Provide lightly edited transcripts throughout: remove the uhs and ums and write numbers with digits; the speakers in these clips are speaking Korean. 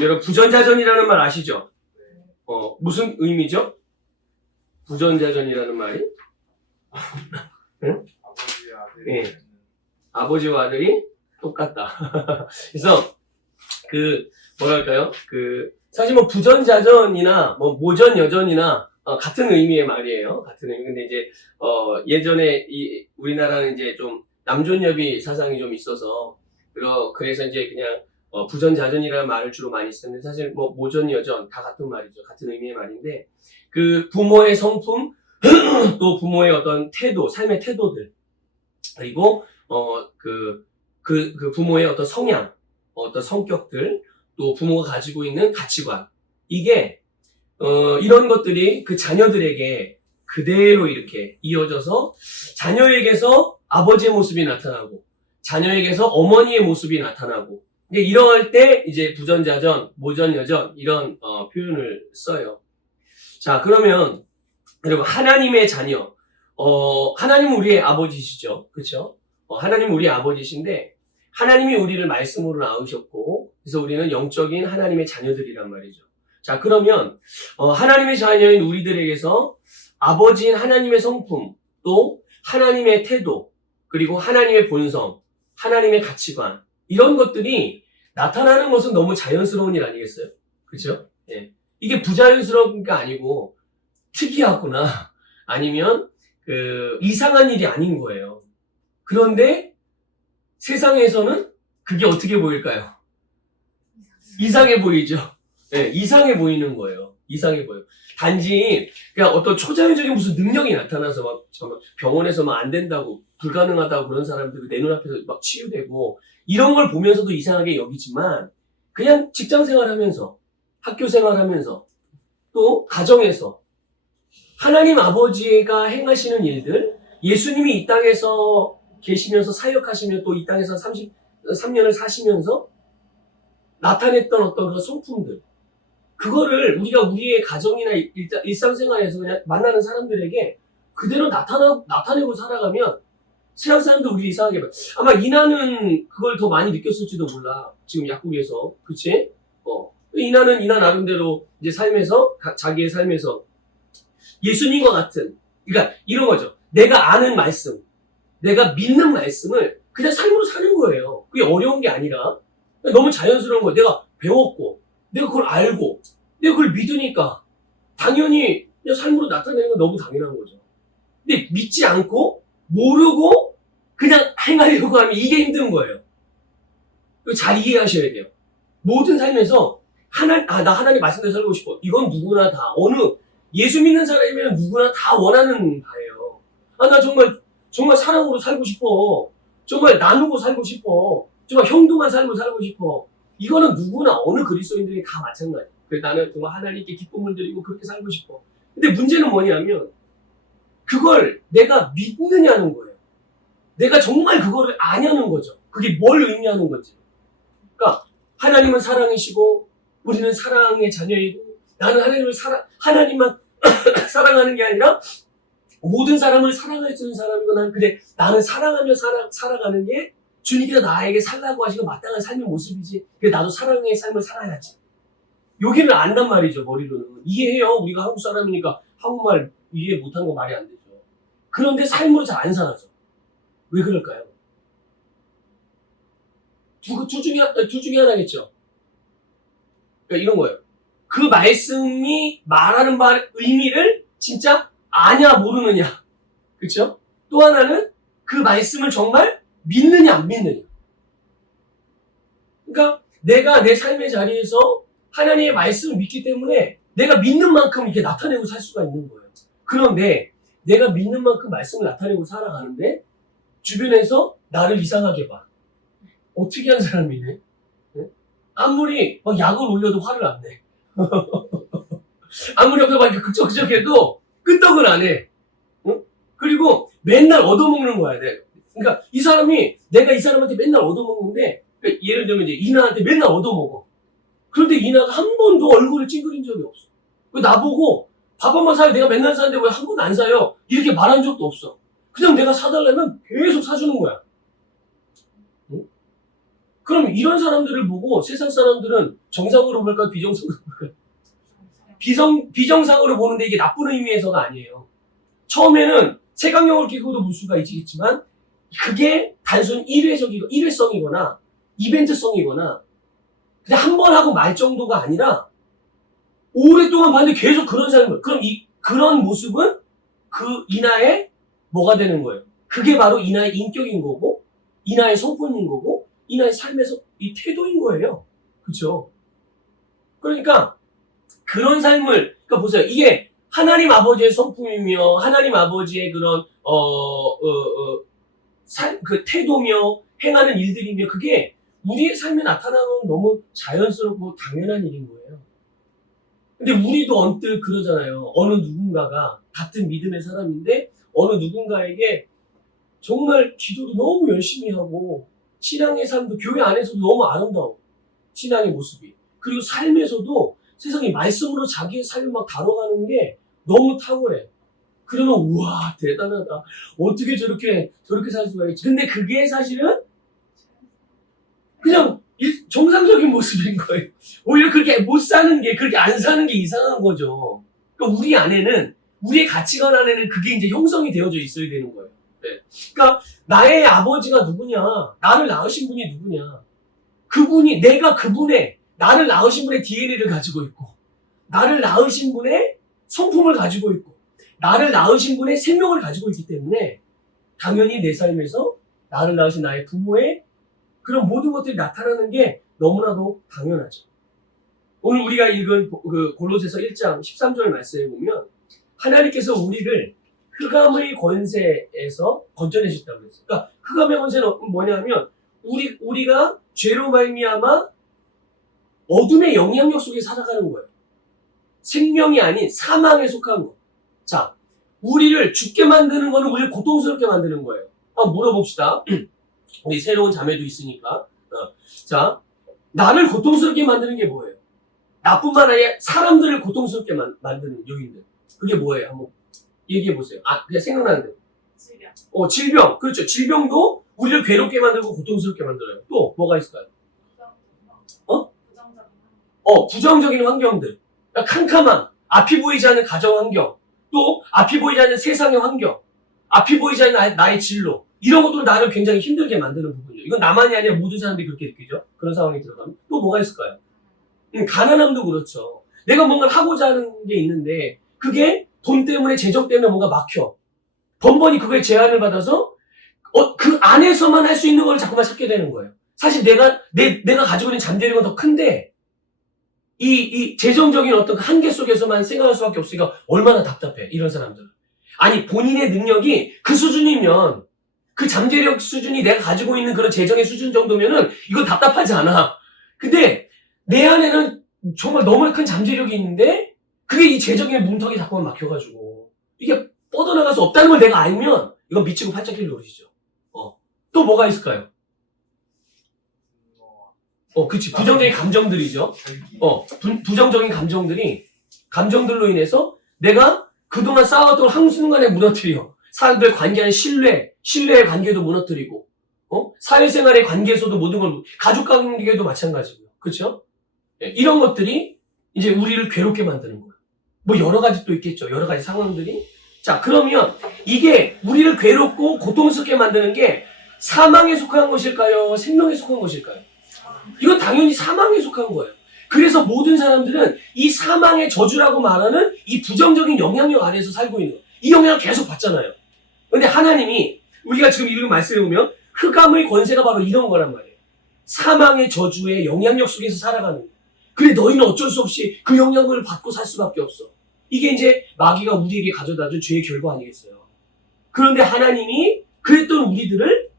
여러분 부전자전이라는 말 아시죠? 무슨 의미죠? 부전자전이라는 말이? 응? 아버지와 아들이 예. 아버지와 아들이 똑같다. 그래서 뭐랄까요? 사실 뭐 부전자전이나 뭐 모전여전이나 같은 의미의 말이에요. 같은 의미. 근데 이제 예전에 우리나라는 이제 좀 남존여비 사상이 좀 있어서 그래서 이제 그냥 부전자전이라는 말을 주로 많이 쓰는데 사실 뭐 모전여전 다 같은 말이죠. 같은 의미의 말인데 부모의 성품 또 부모의 어떤 태도, 삶의 태도들 그리고 부모의 어떤 성향, 어떤 성격들 또 부모가 가지고 있는 가치관 이게 이런 것들이 그 자녀들에게 그대로 이렇게 이어져서 자녀에게서 아버지의 모습이 나타나고 자녀에게서 어머니의 모습이 나타나고 이러할 때 이제 부전자전, 모전여전 이런 표현을 써요. 자, 그러면 여러분 하나님의 자녀, 하나님은 우리의 아버지시죠, 그렇죠? 하나님은 우리의 아버지신데 하나님이 우리를 말씀으로 낳으셨고 그래서 우리는 영적인 하나님의 자녀들이란 말이죠. 자, 그러면 하나님의 자녀인 우리들에게서 아버지인 하나님의 성품, 또 하나님의 태도, 그리고 하나님의 본성, 하나님의 가치관 이런 것들이 나타나는 것은 너무 자연스러운 일 아니겠어요? 그렇죠? 예. 이게 부자연스러운 게 아니고 특이하구나 아니면 이상한 일이 아닌 거예요. 그런데 세상에서는 그게 어떻게 보일까요? 이상해 보이죠? 네, 이상해 보이는 거예요. 이상해 보여요. 단지 그냥 어떤 초자연적인 무슨 능력이 나타나서 막 병원에서 막 안 된다고 불가능하다고 그런 사람들이 내 눈앞에서 막 치유되고 이런 걸 보면서도 이상하게 여기지만 그냥 직장 생활하면서 학교 생활하면서 또 가정에서 하나님 아버지가 행하시는 일들 예수님이 이 땅에서 계시면서 사역하시며 또 이 땅에서 33년을 사시면서 나타냈던 어떤 그 성품들 그거를 우리가 우리의 가정이나 일상생활에서 그냥 만나는 사람들에게 그대로 나타내고 살아가면 세상 사람들 우리 이상하게 봐. 아마 이나는 그걸 더 많이 느꼈을지도 몰라. 지금 약국에서. 그치? 이나는 이나 나름대로 이제 삶에서, 자기의 삶에서 예수님과 같은, 그러니까 이런 거죠. 내가 아는 말씀, 내가 믿는 말씀을 그냥 삶으로 사는 거예요. 그게 어려운 게 아니라 너무 자연스러운 거예요. 내가 배웠고, 내가 그걸 알고, 내가 그걸 믿으니까 당연히 그냥 삶으로 나타내는 건 너무 당연한 거죠. 근데 믿지 않고 모르고 그냥 행하려고 하면 이게 힘든 거예요. 잘 이해하셔야 돼요. 모든 삶에서 나 하나님 말씀대로 살고 싶어. 이건 누구나 다 예수 믿는 사람이면 누구나 다 원하는 바예요. 나 정말 사랑으로 살고 싶어. 정말 나누고 살고 싶어. 정말 형도만 살고 싶어. 이거는 누구나 어느 그리스도인들이 다 마찬가지예요. 그래서 나는 정말 하나님께 기쁨을 드리고 그렇게 살고 싶어. 근데 문제는 뭐냐면 그걸 내가 믿느냐는 거예요. 내가 정말 그거를 아냐는 거죠. 그게 뭘 의미하는 건지. 그러니까 하나님은 사랑이시고 우리는 사랑의 자녀이고 나는 하나님만 사랑하는 게 아니라 모든 사람을 사랑할 수 있는 사람이고 나는 사랑하며 살아가는 게 주님께서 나에게 살라고 하시고 마땅한 삶의 모습이지. 그래서 나도 사랑의 삶을 살아야지. 여기는 안단 말이죠, 머리로는. 이해해요. 우리가 한국 사람이니까 한국말 이해 못하는 거 말이 안 되죠. 그런데 삶으로 잘 안 살아서. 왜 그럴까요? 둘 중에 하나겠죠. 그러니까 이런 거예요. 그 말씀이 말하는 의미를 진짜 아냐, 모르느냐. 그쵸? 또 하나는 그 말씀을 정말 믿느냐, 안 믿느냐. 그러니까 내가 내 삶의 자리에서 하나님의 말씀을 믿기 때문에 내가 믿는 만큼 이렇게 나타내고 살 수가 있는 거예요. 그런데 내가 믿는 만큼 말씀을 나타내고 살아가는데 주변에서 나를 이상하게 봐. 어떻게 한 사람이네? 네? 아무리 막 약을 올려도 화를 안 내. 아무리 옆에 막 극적해도 끄떡을 안 해. 응? 그리고 맨날 얻어먹는 거야. 그러니까 내가 이 사람한테 맨날 얻어먹는데 예를 들면 이제 이나한테 맨날 얻어먹어. 그런데 이나가 한 번도 얼굴을 찡그린 적이 없어. 나보고 밥 한 번 사요. 내가 맨날 사는데 왜 한 번 안 사요? 이렇게 말한 적도 없어. 그냥 내가 사달라면 계속 사주는 거야. 응? 그럼 이런 사람들을 보고 세상 사람들은 정상으로 볼까요? 비정상으로 볼까요? 비정상으로 보는데 이게 나쁜 의미에서가 아니에요. 처음에는 색강력을 끼고도 볼 수가 있겠지만 그게 단순 일회성이거나 이벤트성이거나 그냥 한 번 하고 말 정도가 아니라 오랫동안 봤는데 계속 그런 삶을 그런 모습은 그 이나의 뭐가 되는 거예요? 그게 바로 이나의 인격인 거고 이나의 성품인 거고 이나의 삶에서 이 태도인 거예요. 그렇죠? 그러니까 그런 삶을 그러니까 보세요. 이게 하나님 아버지의 성품이며 하나님 아버지의 그런 그 태도며 행하는 일들이며 그게 우리의 삶에 나타나는 너무 자연스럽고 당연한 일인 거예요. 근데 우리도 언뜻 그러잖아요. 어느 누군가가 같은 믿음의 사람인데 어느 누군가에게 정말 기도도 너무 열심히 하고 신앙의 삶도 교회 안에서도 너무 아름다워. 신앙의 모습이. 그리고 삶에서도 세상에 말씀으로 자기의 삶을 막 다뤄가는 게 너무 탁월해. 그러면 우와 대단하다. 어떻게 저렇게 살 수가 있지. 근데 그게 사실은 그냥 정상적인 모습인 거예요. 오히려 그렇게 못 사는 게 그렇게 안 사는 게 이상한 거죠. 그러니까 우리 안에는 우리의 가치관 안에는 그게 이제 형성이 되어져 있어야 되는 거예요. 네. 그러니까 나의 아버지가 누구냐, 나를 낳으신 분이 누구냐, 그분이 내가 그분의 나를 낳으신 분의 DNA를 가지고 있고, 나를 낳으신 분의 성품을 가지고 있고, 나를 낳으신 분의 생명을 가지고 있기 때문에 당연히 내 삶에서 나를 낳으신 나의 부모의 그런 모든 것들이 나타나는 게 너무나도 당연하죠. 오늘 우리가 읽은 그 골로새서 1장 13절 말씀에 보면 하나님께서 우리를 흑암의 권세에서 건져내셨다고 했어요. 그러니까 흑암의 권세는 뭐냐면 우리가 죄로 말미암아 어둠의 영향력 속에 살아가는 거예요. 생명이 아닌 사망에 속한 거. 자, 우리를 죽게 만드는 거는 우리를 고통스럽게 만드는 거예요. 한번 물어봅시다. 우리 새로운 자매도 있으니까. 자, 나를 고통스럽게 만드는 게 뭐예요? 나뿐만 아니라 사람들을 고통스럽게 만드는 요인들. 그게 뭐예요? 한번 얘기해 보세요. 그냥 생각나는 대로. 질병. 질병. 그렇죠. 질병도 우리를 괴롭게 만들고 고통스럽게 만들어요. 또 뭐가 있을까요? 부정적인 환경들. 캄캄한, 앞이 보이지 않는 가정 환경. 또 앞이 보이지 않는 세상의 환경. 앞이 보이지 않는 나의 진로. 이런 것들은 나를 굉장히 힘들게 만드는 부분이죠. 이건 나만이 아니라 모든 사람들이 그렇게 느끼죠. 그런 상황에 들어가면. 또 뭐가 있을까요? 가난함도 그렇죠. 내가 뭔가를 하고자 하는 게 있는데 그게 돈 때문에 재정 때문에 뭔가 막혀. 번번이 그거에 제한을 받아서 그 안에서만 할 수 있는 걸 자꾸만 찾게 되는 거예요. 사실 내가 가지고 있는 잠재력은 더 큰데 이 재정적인 어떤 그 한계 속에서만 생각할 수밖에 없으니까 얼마나 답답해. 이런 사람들은. 아니 본인의 능력이 그 수준이면 그 잠재력 수준이 내가 가지고 있는 그런 재정의 수준 정도면은 이건 답답하지 않아. 근데 내 안에는 정말 너무 큰 잠재력이 있는데 그게 이 재정의 문턱이 자꾸만 막혀가지고 이게 뻗어나갈 수 없다는 걸 내가 알면 이건 미치고 팔짝길 노릇이죠. 또 뭐가 있을까요? 그치. 부정적인 감정들이죠. 부정적인 감정들로 인해서 내가 그동안 쌓아왔던 걸 한순간에 무너뜨려. 사람들 관계하는 신뢰의 관계도 무너뜨리고, 사회생활의 관계에서도 모든 걸, 가족 관계도 마찬가지고요. 그쵸? 이런 것들이 이제 우리를 괴롭게 만드는 거예요. 뭐 여러 가지 또 있겠죠. 여러 가지 상황들이. 자, 그러면 이게 우리를 괴롭고 고통스럽게 만드는 게 사망에 속한 것일까요? 생명에 속한 것일까요? 이건 당연히 사망에 속한 거예요. 그래서 모든 사람들은 이 사망의 저주라고 말하는 이 부정적인 영향력 아래에서 살고 있는 거예요. 이 영향을 계속 받잖아요. 근데 하나님이 우리가 지금 읽은 말씀에 보면 흑암의 권세가 바로 이런 거란 말이에요. 사망의 저주의 영향력 속에서 살아가는 거예요. 그래 너희는 어쩔 수 없이 그 영향을 받고 살 수밖에 없어. 이게 이제 마귀가 우리에게 가져다준 죄의 결과 아니겠어요. 그런데 하나님이 그랬던 우리들을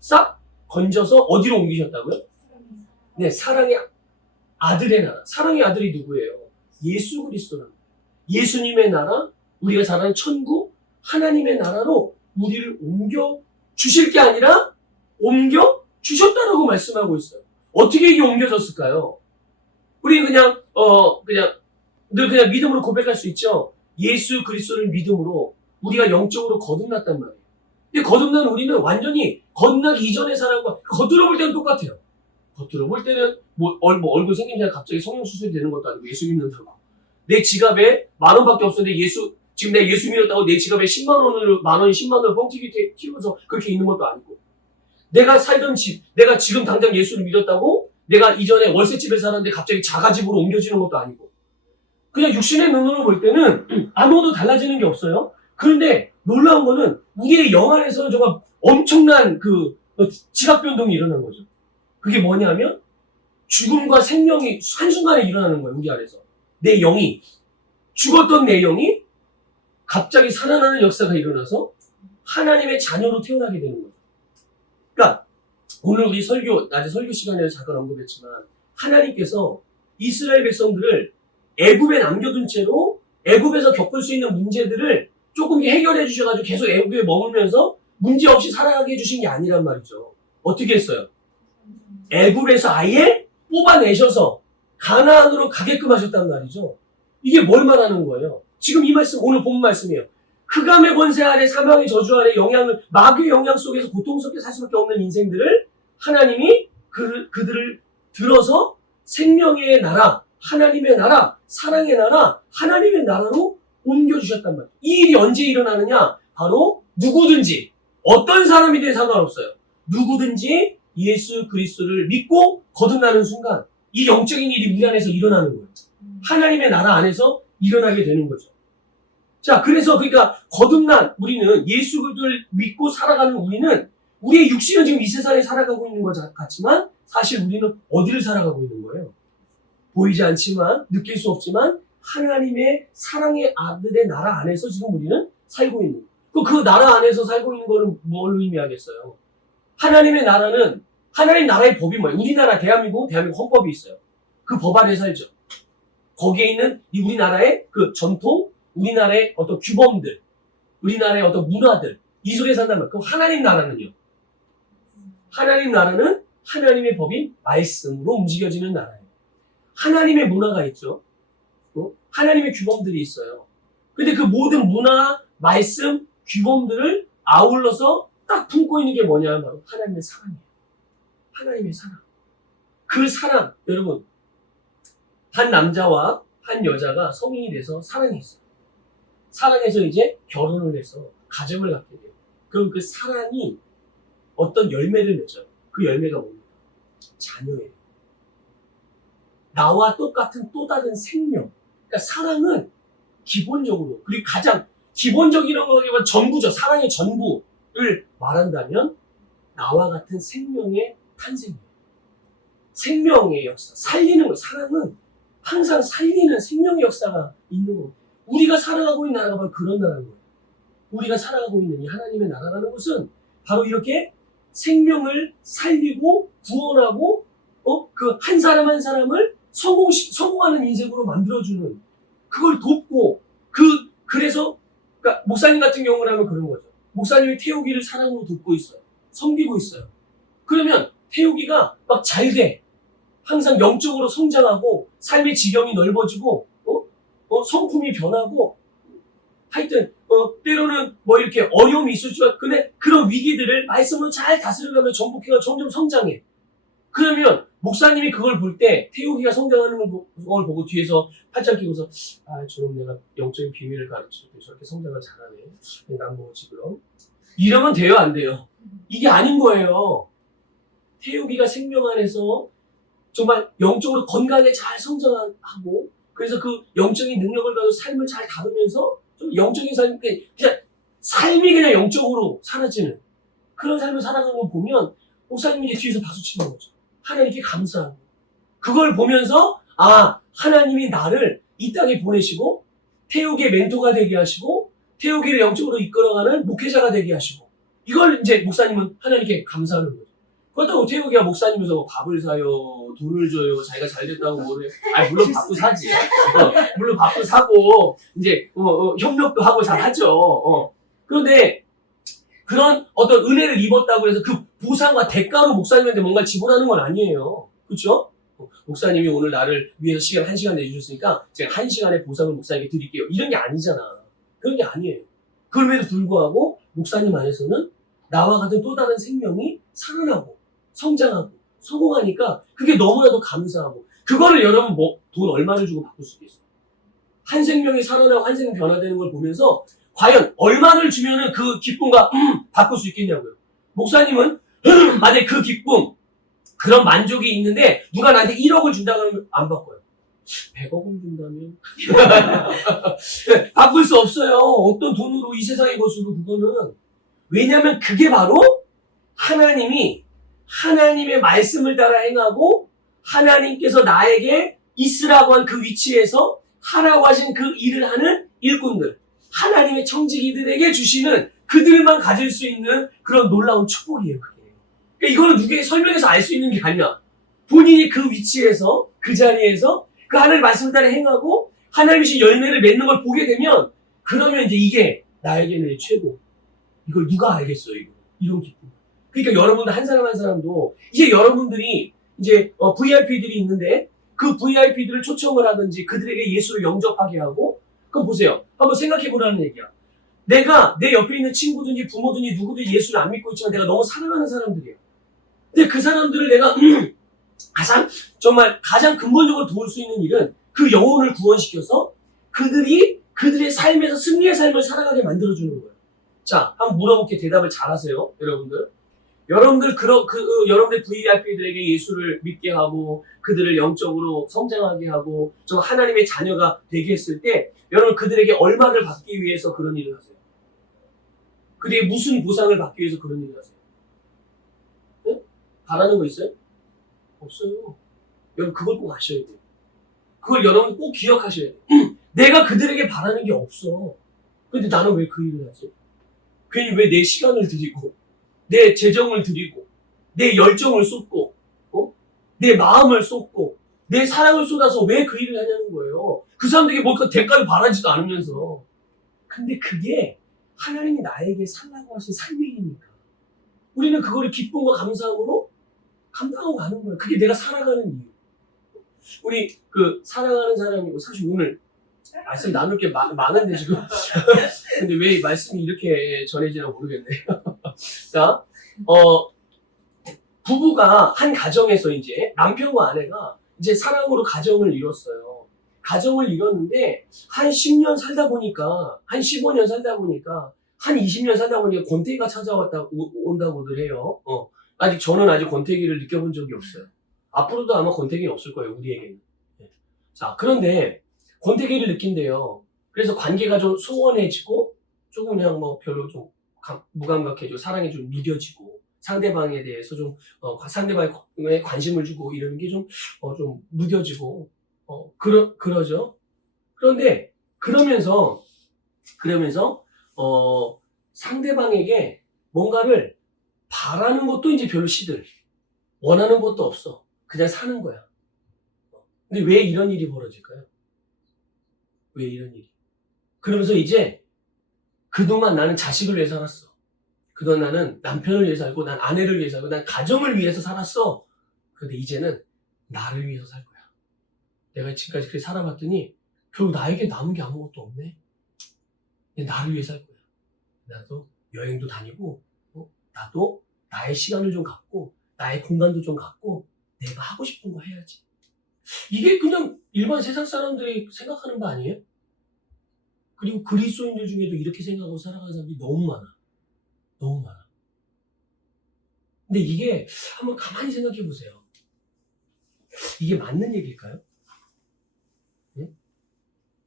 싹 건져서 어디로 옮기셨다고요? 네, 사랑의 아들의 나라. 사랑의 아들이 누구예요? 예수 그리스도랍니다. 예수님의 나라, 우리가 잘 아는 천국, 하나님의 나라로 우리를 옮겨 주실 게 아니라 옮겨 주셨다라고 말씀하고 있어요. 어떻게 이게 옮겨졌을까요? 우리 그냥 늘 그냥 믿음으로 고백할 수 있죠. 예수 그리스도를 믿음으로 우리가 영적으로 거듭났단 말이에요. 근데 거듭난 우리는 완전히 거듭나기 이전의 사람과 거들어 볼 때는 똑같아요. 겉으로 볼 때는 뭐 얼굴 생김새가 갑자기 성형수술이 되는 것도 아니고 예수 믿는다고. 내 지갑에 10,000원밖에 없었는데 지금 내가 예수 믿었다고 내 지갑에 10만 원이 10만 원을 뻥튀기 튀어서 그렇게 있는 것도 아니고. 내가 살던 집, 내가 지금 당장 예수를 믿었다고 내가 이전에 월세집에 살았는데 갑자기 자가집으로 옮겨지는 것도 아니고. 그냥 육신의 눈으로 볼 때는 아무것도 달라지는 게 없어요. 그런데 놀라운 거는 우리의 영 안에서는 정말 엄청난 지각 변동이 일어난 거죠. 그게 뭐냐면 죽음과 생명이 한순간에 일어나는 거예요. 우리 안에서. 내 영이, 죽었던 내 영이 갑자기 살아나는 역사가 일어나서 하나님의 자녀로 태어나게 되는 거죠. 그러니까 오늘 우리 낮에 설교 시간에 잠깐 언급했지만 하나님께서 이스라엘 백성들을 애굽에 남겨둔 채로 애굽에서 겪을 수 있는 문제들을 조금 해결해 주셔가지고 계속 애굽에 머물면서 문제없이 살아가게 해주신 게 아니란 말이죠. 어떻게 했어요? 애굽에서 아예 뽑아내셔서 가나안으로 가게끔 하셨단 말이죠. 이게 뭘 말하는 거예요? 지금 이 말씀, 오늘 본 말씀이에요. 흑암의 권세 아래, 사망의 저주 아래 마귀의 영향 속에서 고통스럽게 살 수밖에 없는 인생들을 하나님이 그들을 들어서 생명의 나라, 하나님의 나라, 사랑의 나라, 하나님의 나라로 옮겨주셨단 말이에요. 이 일이 언제 일어나느냐? 바로 누구든지, 어떤 사람이든 상관없어요. 누구든지 예수 그리스도를 믿고 거듭나는 순간 이 영적인 일이 우리 안에서 일어나는 거예요. 하나님의 나라 안에서 일어나게 되는 거죠. 자, 그래서 그러니까 거듭난 우리는 예수 그리스도를 믿고 살아가는 우리는 우리의 육신은 지금 이 세상에 살아가고 있는 것 같지만 사실 우리는 어디를 살아가고 있는 거예요? 보이지 않지만 느낄 수 없지만 하나님의 사랑의 아들의 나라 안에서 지금 우리는 살고 있는 거예요. 그 나라 안에서 살고 있는 거는 뭘 의미하겠어요? 하나님의 나라는 하나님 나라의 법이 뭐예요? 우리나라 대한민국 헌법이 있어요. 그 법 안에 살죠. 거기에 있는 이 우리나라의 그 전통, 우리나라의 어떤 규범들, 우리나라의 어떤 문화들 이 속에 산단 말이에요. 그럼 하나님 나라는요? 하나님 나라는 하나님의 법인 말씀으로 움직여지는 나라예요. 하나님의 문화가 있죠. 하나님의 규범들이 있어요. 근데 그 모든 문화, 말씀, 규범들을 아울러서 딱 품고 있는 게 뭐냐면 바로 하나님의 사랑이에요. 하나님의 사랑. 그 사랑, 여러분, 한 남자와 한 여자가 성인이 돼서 사랑했어요. 사랑해서 이제 결혼을 해서 가정을 갖게 돼요. 그럼 그 사랑이 어떤 열매를 맺어요. 그 열매가 뭡니까? 자녀예요. 나와 똑같은 또 다른 생명. 그러니까 사랑은 기본적으로, 그리고 가장 기본적인 거기만 전부죠. 사랑의 전부를 말한다면 나와 같은 생명의 탄생이에요. 생명의 역사, 살리는 거예요. 사랑은 항상 살리는 생명의 역사가 있는 거예요. 우리가 살아가고 있는 나라가 바로 그런 나라인 거예요. 우리가 살아가고 있는 이 하나님의 나라라는 것은 바로 이렇게 생명을 살리고 구원하고 그 한 사람 한 사람을 성공하는 인생으로 만들어주는, 그걸 돕고 그래서 그러니까 목사님 같은 경우라면 그런 거죠. 목사님이 태우기를 사랑으로 돕고 있어요. 섬기고 있어요. 그러면 태우기가 막 잘 돼. 항상 영적으로 성장하고 삶의 지경이 넓어지고 성품이 변하고 하여튼 때로는 뭐 이렇게 어려움이 있을지만 근데 그런 위기들을 말씀으로 잘 다스려가며 정복해가 점점 성장해. 그러면 목사님이 그걸 볼 때 태우기가 성장하는 걸 보고 뒤에서 팔짱 끼고서 저놈 내가 영적인 비밀을 가르치고 저렇게 성장을 잘하네. 난 뭐지 그럼? 이러면 돼요 안 돼요? 이게 아닌 거예요. 태우기가 생명 안에서 정말 영적으로 건강하게 잘 성장하고 그래서 그 영적인 능력을 가지고 삶을 잘 다루면서 좀 영적인 삶, 그냥 삶이 그냥 영적으로 사라지는 그런 삶을 살아가는 걸 보면 목사님이 뒤에서 박수 치는 거죠. 하나님께 감사하고 그걸 보면서 하나님이 나를 이 땅에 보내시고 태우기의 멘토가 되게 하시고 태우기를 영적으로 이끌어가는 목회자가 되게 하시고 이걸 이제 목사님은 하나님께 감사하는 거죠. 그렇다고 태우기가 목사님에서 뭐 밥을 사요, 돈을 줘요, 자기가 잘 됐다고 뭐래. 물론 밥도 사지. 물론 밥도 사고, 이제, 협력도 하고 잘 하죠. 그런데, 그런 어떤 은혜를 입었다고 해서 그 보상과 대가로 목사님한테 뭔가 지불하는 건 아니에요. 그렇죠? 목사님이 오늘 나를 위해서 시간 1시간 내주셨으니까 제가 1시간의 보상을 목사님께 드릴게요. 이런 게 아니잖아. 그런 게 아니에요. 그럼에도 불구하고 목사님 안에서는 나와 같은 또 다른 생명이 살아나고 성장하고 성공하니까 그게 너무나도 감사하고 그거를 여러분 뭐 돈 얼마를 주고 바꿀 수 있겠어요? 한 생명이 살아나고 한 생명 변화되는 걸 보면서 과연 얼마를 주면은 그 기쁨과 바꿀 수 있겠냐고요. 목사님은 만약에 그 기쁨 그런 만족이 있는데 누가 나한테 1억을 준다 그러면 안 바꿔요. 100억을 준다면 바꿀 수 없어요. 어떤 돈으로 이 세상의 것으로 그거는. 왜냐하면 그게 바로 하나님이 하나님의 말씀을 따라 행하고 하나님께서 나에게 있으라고 한 그 위치에서 하라고 하신 그 일을 하는 일꾼들, 하나님의 청지기들에게 주시는 그들만 가질 수 있는 그런 놀라운 축복이에요. 그게. 그러니까 이거는 누구에게 설명해서 알 수 있는 게 아니야. 본인이 그 위치에서 그 자리에서 그 하나님의 말씀을 따라 행하고 하나님이 주신 열매를 맺는 걸 보게 되면 그러면 이제 이게 나에게는 최고. 이걸 누가 알겠어요, 이거. 이런 기쁨. 그러니까 여러분들 한 사람 한 사람도 이제 여러분들이 이제 VIP들이 있는데 그 VIP들을 초청을 하든지 그들에게 예수를 영접하게 하고 그럼 보세요. 한번 생각해 보라는 얘기야. 내가 내 옆에 있는 친구든지 부모든지 누구든지 예수를 안 믿고 있지만 내가 너무 사랑하는 사람들이야. 근데 그 사람들을 내가 가장 근본적으로 도울 수 있는 일은 그 영혼을 구원시켜서 그들의 삶에서 승리의 삶을 살아가게 만들어주는 거예요. 자, 한번 물어볼게 대답을 잘하세요, 여러분들. 여러분들 여러분들 VIP들에게 예수를 믿게 하고 그들을 영적으로 성장하게 하고 좀 하나님의 자녀가 되게 했을 때 여러분 그들에게 얼마를 받기 위해서 그런 일을 하세요? 그들에게 무슨 보상을 받기 위해서 그런 일을 하세요? 네? 바라는 거 있어요? 없어요. 여러분 그걸 꼭 아셔야 돼요. 그걸 여러분 꼭 기억하셔야 돼요. 내가 그들에게 바라는 게 없어. 근데 나는 왜 그 일을 하지? 괜히 왜 내 시간을 들이고 내 재정을 들이고 내 열정을 쏟고 내 마음을 쏟고 내 사랑을 쏟아서 왜 그 일을 하냐는 거예요. 그 사람들에게 뭔가 대가를 바라지도 않으면서. 근데 그게 하나님이 나에게 살라고 하신 삶이니까 우리는 그거를 기쁨과 감사함으로 감당하고 가는 거예요. 그게 내가 살아가는 이유. 우리 살아가는 사람이고 사실 오늘 말씀 나눌 게 많은데 지금 근데 왜 말씀이 이렇게 전해지나 모르겠네요. 자, 부부가 한 가정에서 이제 남편과 아내가 이제 사랑으로 가정을 이뤘어요. 가정을 이뤘는데 한 10년 살다 보니까 한 15년 살다 보니까 한 20년 살다 보니까 권태기가 온다고들 해요. 아직 저는 아직 권태기를 느껴본 적이 없어요. 앞으로도 아마 권태기는 없을 거예요, 우리에게는. 자, 그런데 권태기를 느낀대요. 그래서 관계가 좀 소원해지고 조금 그냥 별로 좀 무감각해지고 사랑이 좀 무뎌지고 상대방에 대해서 좀 상대방에 관심을 주고 이러는 게 좀 무뎌지고 그러죠. 그런데 그러면서 상대방에게 뭔가를 바라는 것도 이제 별로 시들 원하는 것도 없어. 그냥 사는 거야. 근데 왜 이런 일이 벌어질까요? 왜 이런 일이? 그러면서 이제 그동안 나는 자식을 위해 살았어. 그동안 나는 남편을 위해 살고 난 아내를 위해 살고 난 가정을 위해서 살았어. 그런데 이제는 나를 위해서 살 거야. 내가 지금까지 그렇게 살아봤더니 결국 나에게 남은 게 아무것도 없네. 나를 위해 살 거야. 나도 여행도 다니고 나도 나의 시간을 좀 갖고 나의 공간도 좀 갖고 내가 하고 싶은 거 해야지. 이게 그냥 일반 세상 사람들이 생각하는 거 아니에요? 그리고 그리스도인들 중에도 이렇게 생각하고 살아가는 사람들이 너무 많아. 너무 많아. 근데 이게 한번 가만히 생각해 보세요. 이게 맞는 얘기일까요? 네?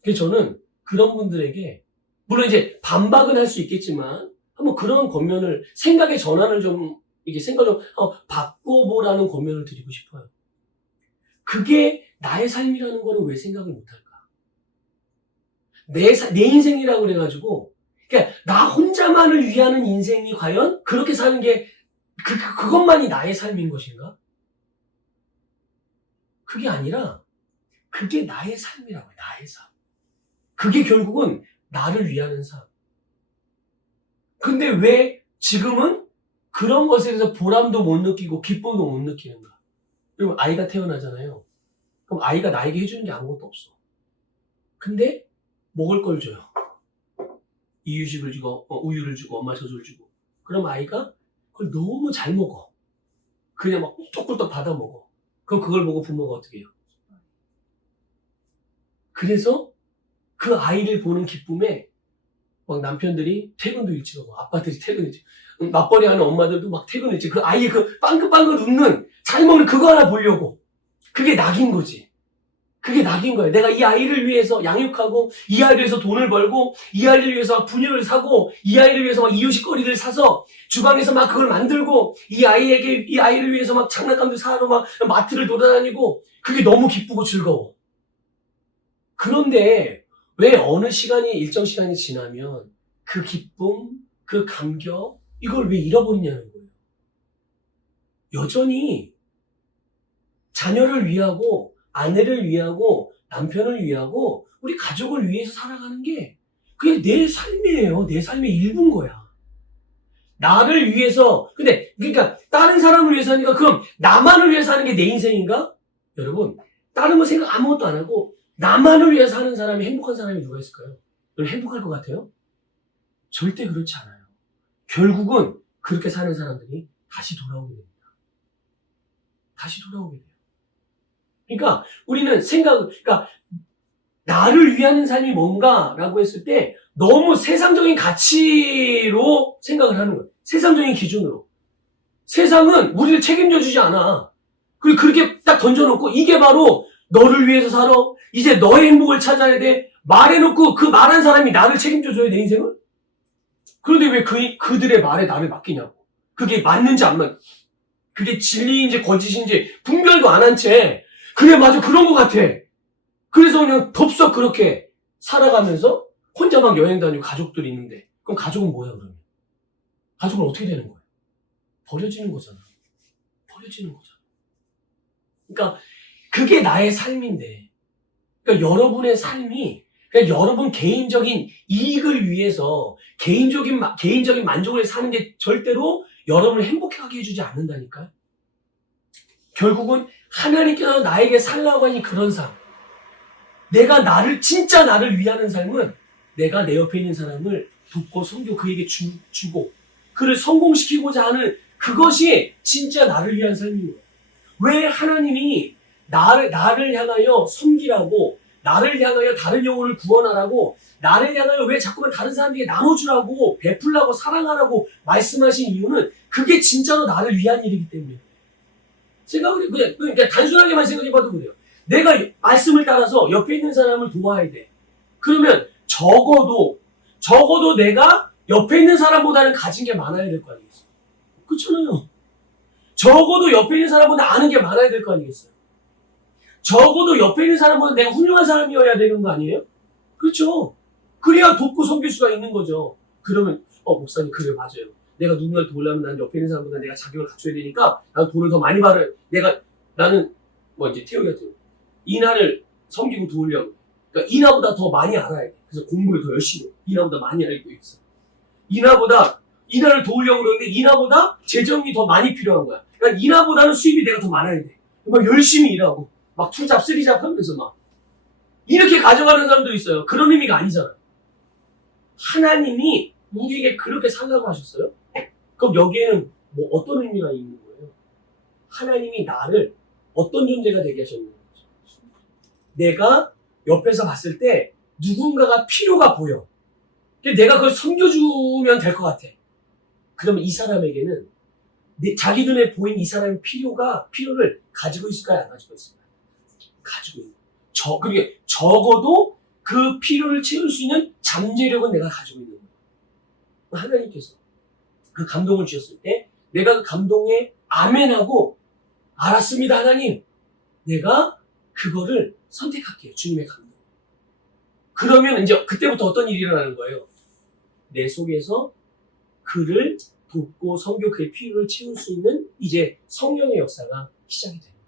그래서 저는 그런 분들에게 물론 이제 반박은 할 수 있겠지만 한번 그런 권면을 생각의 전환을 좀 이게 생각을 좀 바꿔보라는 권면을 드리고 싶어요. 그게 나의 삶이라는 거는 왜 생각을 못할까? 내 인생이라고 그래가지고 그러니까 나 혼자만을 위하는 인생이 과연 그렇게 사는 게 그것만이 나의 삶인 것인가? 그게 아니라 그게 나의 삶이라고요. 나의 삶. 그게 결국은 나를 위하는 삶. 근데 왜 지금은 그런 것에 대해서 보람도 못 느끼고 기쁨도 못 느끼는가? 그리고 아이가 태어나잖아요. 그럼 아이가 나에게 해주는 게 아무것도 없어. 근데 먹을 걸 줘요. 이유식을 주고 우유를 주고 엄마 젖을 주고 그럼 아이가 그걸 너무 잘 먹어. 그냥 막 꿀떡꿀떡 받아 먹어. 그럼 그걸 보고 부모가 어떻게 해요? 그래서 그 아이를 보는 기쁨에 막 남편들이 퇴근도 일찍 하고 아빠들이 퇴근 일찍, 맞벌이 하는 엄마들도 막 퇴근 일찍, 그 아이의 그 빵긋빵긋 웃는 잘 먹는 그거 하나 보려고. 그게 낙인 거지. 그게 낙인 거예요. 내가 이 아이를 위해서 양육하고, 이 아이를 위해서 돈을 벌고, 이 아이를 위해서 막 분유를 사고, 이 아이를 위해서 막 이유식거리를 사서 주방에서 막 그걸 만들고, 이 아이를 위해서 막 장난감들 사러 막 마트를 돌아다니고, 그게 너무 기쁘고 즐거워. 그런데 왜 어느 시간이, 일정 시간이 지나면 그 기쁨, 그 감격, 이걸 왜 잃어버리냐는 거예요. 여전히 자녀를 위하고, 아내를 위하고, 남편을 위하고, 우리 가족을 위해서 살아가는 게 그게 내 삶이에요. 내 삶의 일부인 거야. 나를 위해서, 근데, 그러니까, 다른 사람을 위해서 하니까, 그럼 나만을 위해서 하는 게 내 인생인가? 여러분, 다른 거 생각 아무것도 안 하고, 나만을 위해서 하는 사람이 행복한 사람이 누가 있을까요? 여러분 행복할 것 같아요? 절대 그렇지 않아요. 결국은 그렇게 사는 사람들이 다시 돌아오게 됩니다. 다시 돌아오게 돼요. 그러니까 우리는 그러니까 나를 위하는 삶이 뭔가라고 했을 때 너무 세상적인 가치로 생각을 하는 거예요. 세상적인 기준으로. 세상은 우리를 책임져 주지 않아. 그리고 그렇게 딱 던져놓고 이게 바로 너를 위해서 살아. 이제 너의 행복을 찾아야 돼. 말해놓고 그 말한 사람이 나를 책임져 줘야 돼, 인생을? 그런데 왜 그들의 말에 나를 맡기냐고. 그게 맞는지 안 맞는지. 그게 진리인지 거짓인지 분별도 안 한 채 그래 맞아 그런 것 같아. 그래서 그냥 덥석 그렇게 살아가면서 혼자 막 여행 다니고 가족들이 있는데 그럼 가족은 뭐야 그러면? 가족은 어떻게 되는 거야? 버려지는 거잖아. 버려지는 거잖아. 그러니까 그게 나의 삶인데 그러니까 여러분의 삶이 그러니까 여러분 개인적인 이익을 위해서 개인적인 만족을 사는 게 절대로 여러분을 행복하게 해주지 않는다니까요. 결국은 하나님께서 나에게 살라고 하니 그런 삶. 진짜 나를 위하는 삶은 내가 내 옆에 있는 사람을 돕고 섬기고 그에게 주고 그를 성공시키고자 하는 그것이 진짜 나를 위한 삶입니다. 왜 하나님이 나를 향하여 섬기라고 나를 향하여 다른 영혼을 구원하라고 나를 향하여 왜 자꾸만 다른 사람에게 나눠주라고 베풀라고 사랑하라고 말씀하신 이유는 그게 진짜로 나를 위한 일이기 때문에 그냥 단순하게만 생각해봐도 그래요. 내가 말씀을 따라서 옆에 있는 사람을 도와야 돼. 그러면 적어도 내가 옆에 있는 사람보다는 가진 게 많아야 될 거 아니겠어요? 그렇잖아요. 적어도 옆에 있는 사람보다 아는 게 많아야 될 거 아니겠어요? 적어도 옆에 있는 사람보다 내가 훌륭한 사람이어야 되는 거 아니에요? 그렇죠. 그래야 돕고 섬길 수가 있는 거죠. 그러면 목사님 그래 맞아요. 내가 누군가를 도우려면 난 옆에 있는 사람보다 내가 자격을 갖춰야 되니까 나는 돈을 더 많이 벌어야 나는 이제 태우기 같은 이나를 섬기고 도우려고 그러니까 이나보다 더 많이 알아야 돼. 그래서 공부를 더 열심히 해. 이나보다 많이 알고 있어. 이나를 도우려고 그러는데 이나보다 재정이 더 많이 필요한 거야. 그러니까 이나보다는 수입이 내가 더 많아야 돼. 막 열심히 일하고 막 투잡 쓰리잡 하면서 막 이렇게 가져가는 사람도 있어요. 그런 의미가 아니잖아. 하나님이 우리에게 그렇게 살라고 하셨어요? 그럼 여기에는 어떤 의미가 있는 거예요? 하나님이 나를 어떤 존재가 되게 하셨는 거죠? 내가 옆에서 봤을 때 누군가가 필요가 보여. 내가 그걸 섬겨주면 될 것 같아. 그러면 이 사람에게는 자기 눈에 보인 이 사람의 필요를 가지고 있을까요? 안 가지고 있을까요? 가지고 있는 거예요. 그게 적어도 그 필요를 채울 수 있는 잠재력은 내가 가지고 있는 거예요. 하나님께서 그 감동을 주셨을 때 내가 그 감동에 아멘하고 알았습니다 하나님 내가 그거를 선택할게요. 주님의 감동. 그러면 이제 그때부터 어떤 일이 일어나는 거예요? 내 속에서 그를 돕고 섬겨 그의 필요를 채울 수 있는 이제 성령의 역사가 시작이 되는 거예요.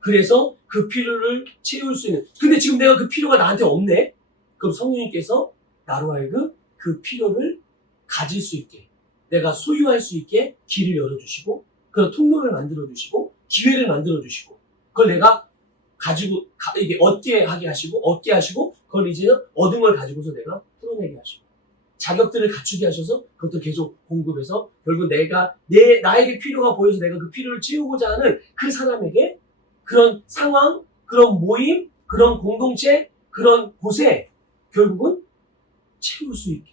그래서 그 필요를 채울 수 있는 근데 지금 내가 그 필요가 나한테 없네? 그럼 성령님께서 나로 하여금 그 필요를 가질 수 있게 내가 소유할 수 있게 길을 열어주시고 그런 통로를 만들어주시고 기회를 만들어주시고 그걸 내가 가지고 이게 얻게 하시고 그걸 이제 얻은 걸 가지고서 내가 풀어내게 하시고 자격들을 갖추게 하셔서 그것도 계속 공급해서 결국 나에게 필요가 보여서 내가 그 필요를 채우고자 하는 그 사람에게 그런 상황, 그런 모임, 그런 공동체, 그런 곳에 결국은 채울 수 있게.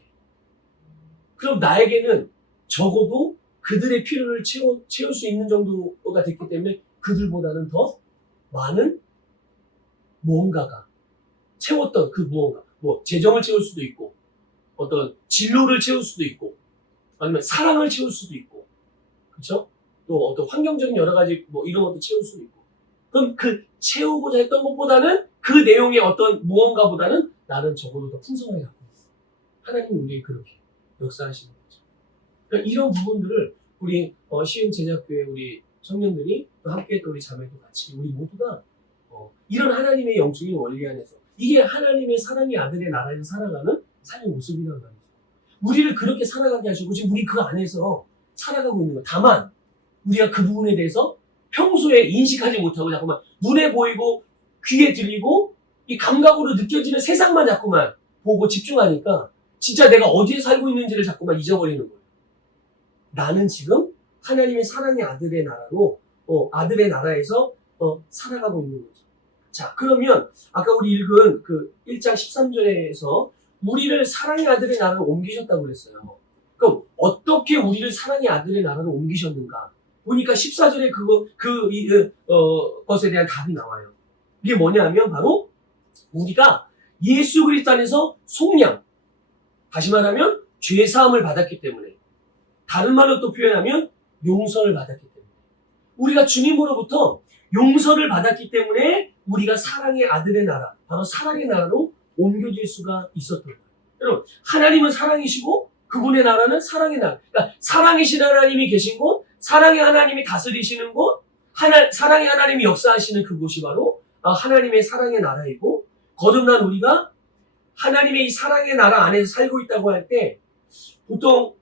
그럼 나에게는 적어도 그들의 필요를 채울 수 있는 정도가 됐기 때문에 그들보다는 더 많은 무언가가 채웠던 그 무언가. 뭐 재정을 채울 수도 있고 어떤 진로를 채울 수도 있고 아니면 사랑을 채울 수도 있고 그렇죠? 또 어떤 환경적인 여러 가지 뭐 이런 것도 채울 수도 있고 그럼 그 채우고자 했던 것보다는 그 내용의 어떤 무언가보다는 나는 적어도 더 풍성하게 갖고 있어. 하나님이 우리에게 그렇게 역사하시는 거죠. 그러니까 이런 부분들을 우리 시흥 제자교회 우리 청년들이 또 함께 또 우리 자매도 같이 우리 모두가 이런 하나님의 영적인 원리 안에서 이게 하나님의 사랑의 아들의 나라에서 살아가는 삶의 모습이라는 말이죠. 우리를 그렇게 살아가게 하시고 지금 우리 그 안에서 살아가고 있는 거. 다만 우리가 그 부분에 대해서 평소에 인식하지 못하고 자꾸만 눈에 보이고 귀에 들리고 이 감각으로 느껴지는 세상만 자꾸만 보고 집중하니까 진짜 내가 어디에 살고 있는지를 자꾸만 잊어버리는 거예요. 나는 지금 하나님의 사랑의 아들의 나라로 아들의 나라에서 살아가고 있는 거죠. 자, 그러면 아까 우리 읽은 그 1장 13절에서 우리를 사랑의 아들의 나라로 옮기셨다고 그랬어요. 그럼 어떻게 우리를 사랑의 아들의 나라로 옮기셨는가? 보니까 14절에 것에 대한 답이 나와요. 이게 뭐냐면 바로 우리가 예수 그리스도 안에서 속량, 다시 말하면 죄사함을 받았기 때문에, 다른 말로 또 표현하면 용서를 받았기 때문에, 우리가 주님으로부터 용서를 받았기 때문에 우리가 사랑의 아들의 나라, 바로 사랑의 나라로 옮겨질 수가 있었던 거예요. 여러분, 하나님은 사랑이시고 그분의 나라는 사랑의 나라. 그러니까 사랑이신 하나님이 계신 곳, 사랑의 하나님이 다스리시는 곳, 사랑의 하나님이 역사하시는 그곳이 바로 하나님의 사랑의 나라이고, 거듭난 우리가 하나님의 이 사랑의 나라 안에서 살고 있다고 할 때 보통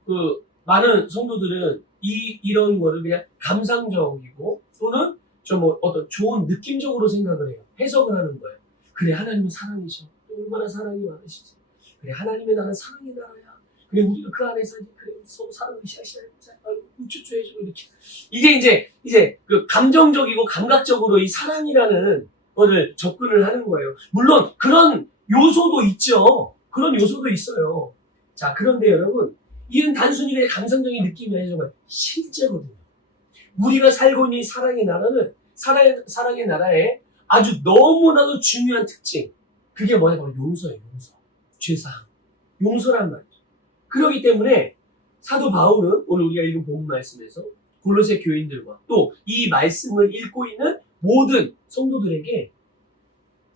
많은 성도들은 이런 거를 그냥 감상적이고 또는 좀 어떤 좋은 느낌적으로 생각을 해요. 해석을 하는 거예요. 그래, 하나님은 사랑이셔. 얼마나 사랑이 많으시지. 그래, 하나님의 나라는 사랑의 나라야. 그래, 우리가 그 안에서 그래, 서로 사랑을 시작시작해보자. 우쭈쭈 해주고 이렇게. 이게 이제 그 감정적이고 감각적으로 이 사랑이라는 거를 접근을 하는 거예요. 물론 그런 요소도 있죠. 그런 요소도 있어요. 자, 그런데 여러분, 이건 단순히 그냥 감상적인 느낌이 아니라 정말 실제거든요. 우리가 살고 있는 이 사랑의 나라는 사랑의 나라에 아주 너무나도 중요한 특징. 그게 뭐냐? 바로 용서예요. 용서. 죄사함. 용서란 말이죠. 그렇기 때문에 사도 바울은 오늘 우리가 읽은 본문 말씀에서 골로새 교인들과 또 이 말씀을 읽고 있는 모든 성도들에게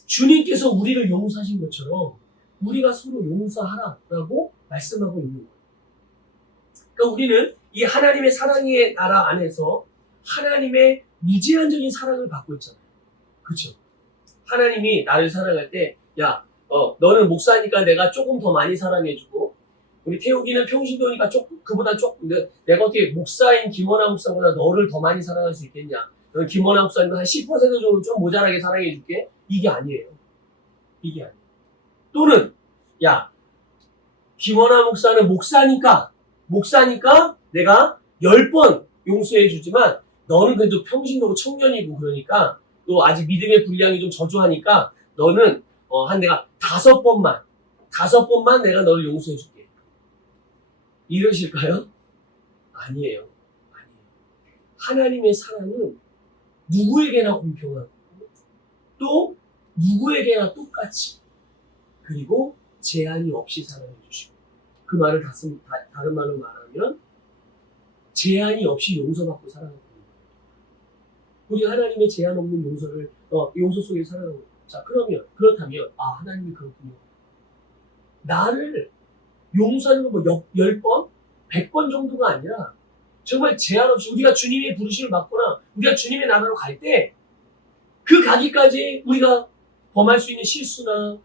주님께서 우리를 용서하신 것처럼 우리가 서로 용서하라라고 말씀하고 있는 거예요. 그러니까 우리는 이 하나님의 사랑의 나라 안에서 하나님의 무제한적인 사랑을 받고 있잖아요. 그렇죠? 하나님이 나를 사랑할 때 너는 목사니까 내가 조금 더 많이 사랑해주고 우리 태욱이는 평신도니까 그보다 조금 내가 어떻게 목사인 김원아 목사보다 너를 더 많이 사랑할 수 있겠냐? 너는 김원아 목사님은 한 10% 정도 좀 모자라게 사랑해줄게. 이게 아니에요. 이게 아니에요. 또는 김원아 목사는 목사니까 내가 10번 용서해주지만 너는 그래도 평신도고 청년이고 그러니까 또 아직 믿음의 분량이 좀 저조하니까 너는 내가 5번만 내가 너를 용서해줄게. 이러실까요? 아니에요. 하나님의 사랑은 누구에게나 공평하고 또 누구에게나 똑같이 그리고 제한이 없이 사랑해 주시고 그 말을 다른 말로 말하면 제한이 없이 용서받고 살아가는 거예요. 우리 하나님의 제한 없는 용서 속에 살아가는 거예요. 자, 그렇다면 하나님이 그렇군요. 나를 용서하는 건 10번, 100번 정도가 아니라 정말 제한 없이 우리가 주님의 부르심을 받거나 우리가 주님의 나라로 갈 때 그 가기까지 우리가 범할 수 있는 실수나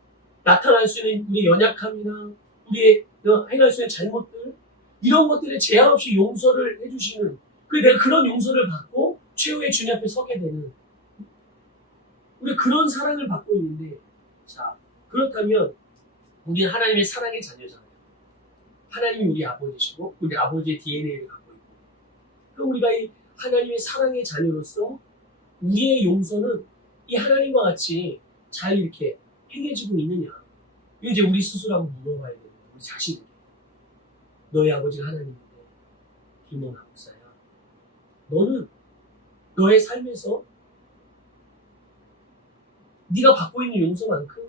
나타날 수 있는 우리의 연약함이나 우리의 행할 수 있는 잘못들 이런 것들에 제한 없이 용서를 해주시는 내가 그런 용서를 받고 최후의 주님 앞에 서게 되는 우리 그런 사랑을 받고 있는데 자 그렇다면 우리는 하나님의 사랑의 자녀잖아요. 하나님이 우리 아버지시고 우리 아버지의 DNA를 갖고 있고, 그럼 우리가 이 하나님의 사랑의 자녀로서 우리의 용서는 이 하나님과 같이 잘 이렇게 행해지고 있느냐? 이거 이제 우리 스스로 한번 물어봐야 됩니다. 우리 자신에게. 너의 아버지가 하나님인데 비너 목사야. 너는 너의 삶에서 네가 받고 있는 용서만큼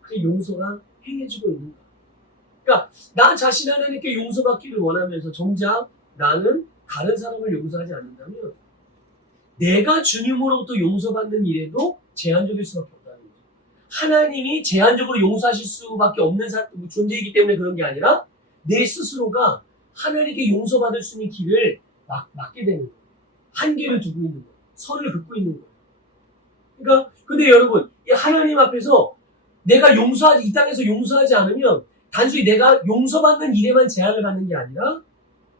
그 용서가 행해지고 있는가? 그러니까 나 자신 하나님께 용서받기를 원하면서 정작 나는 다른 사람을 용서하지 않는다면 내가 주님으로부터 용서받는 일에도 제한적일 수밖에 없다는 거죠. 하나님이 제한적으로 용서하실 수밖에 없는 존재이기 때문에 그런 게 아니라 내 스스로가 하나님께 용서받을 수 있는 길을 막게 되는 거예요. 한계를 두고 있는 거예요. 선을 긋고 있는 거예요. 그러니까 근데 여러분, 이 하나님 앞에서 내가 이 땅에서 용서하지 않으면 단순히 내가 용서받는 일에만 제한을 받는 게 아니라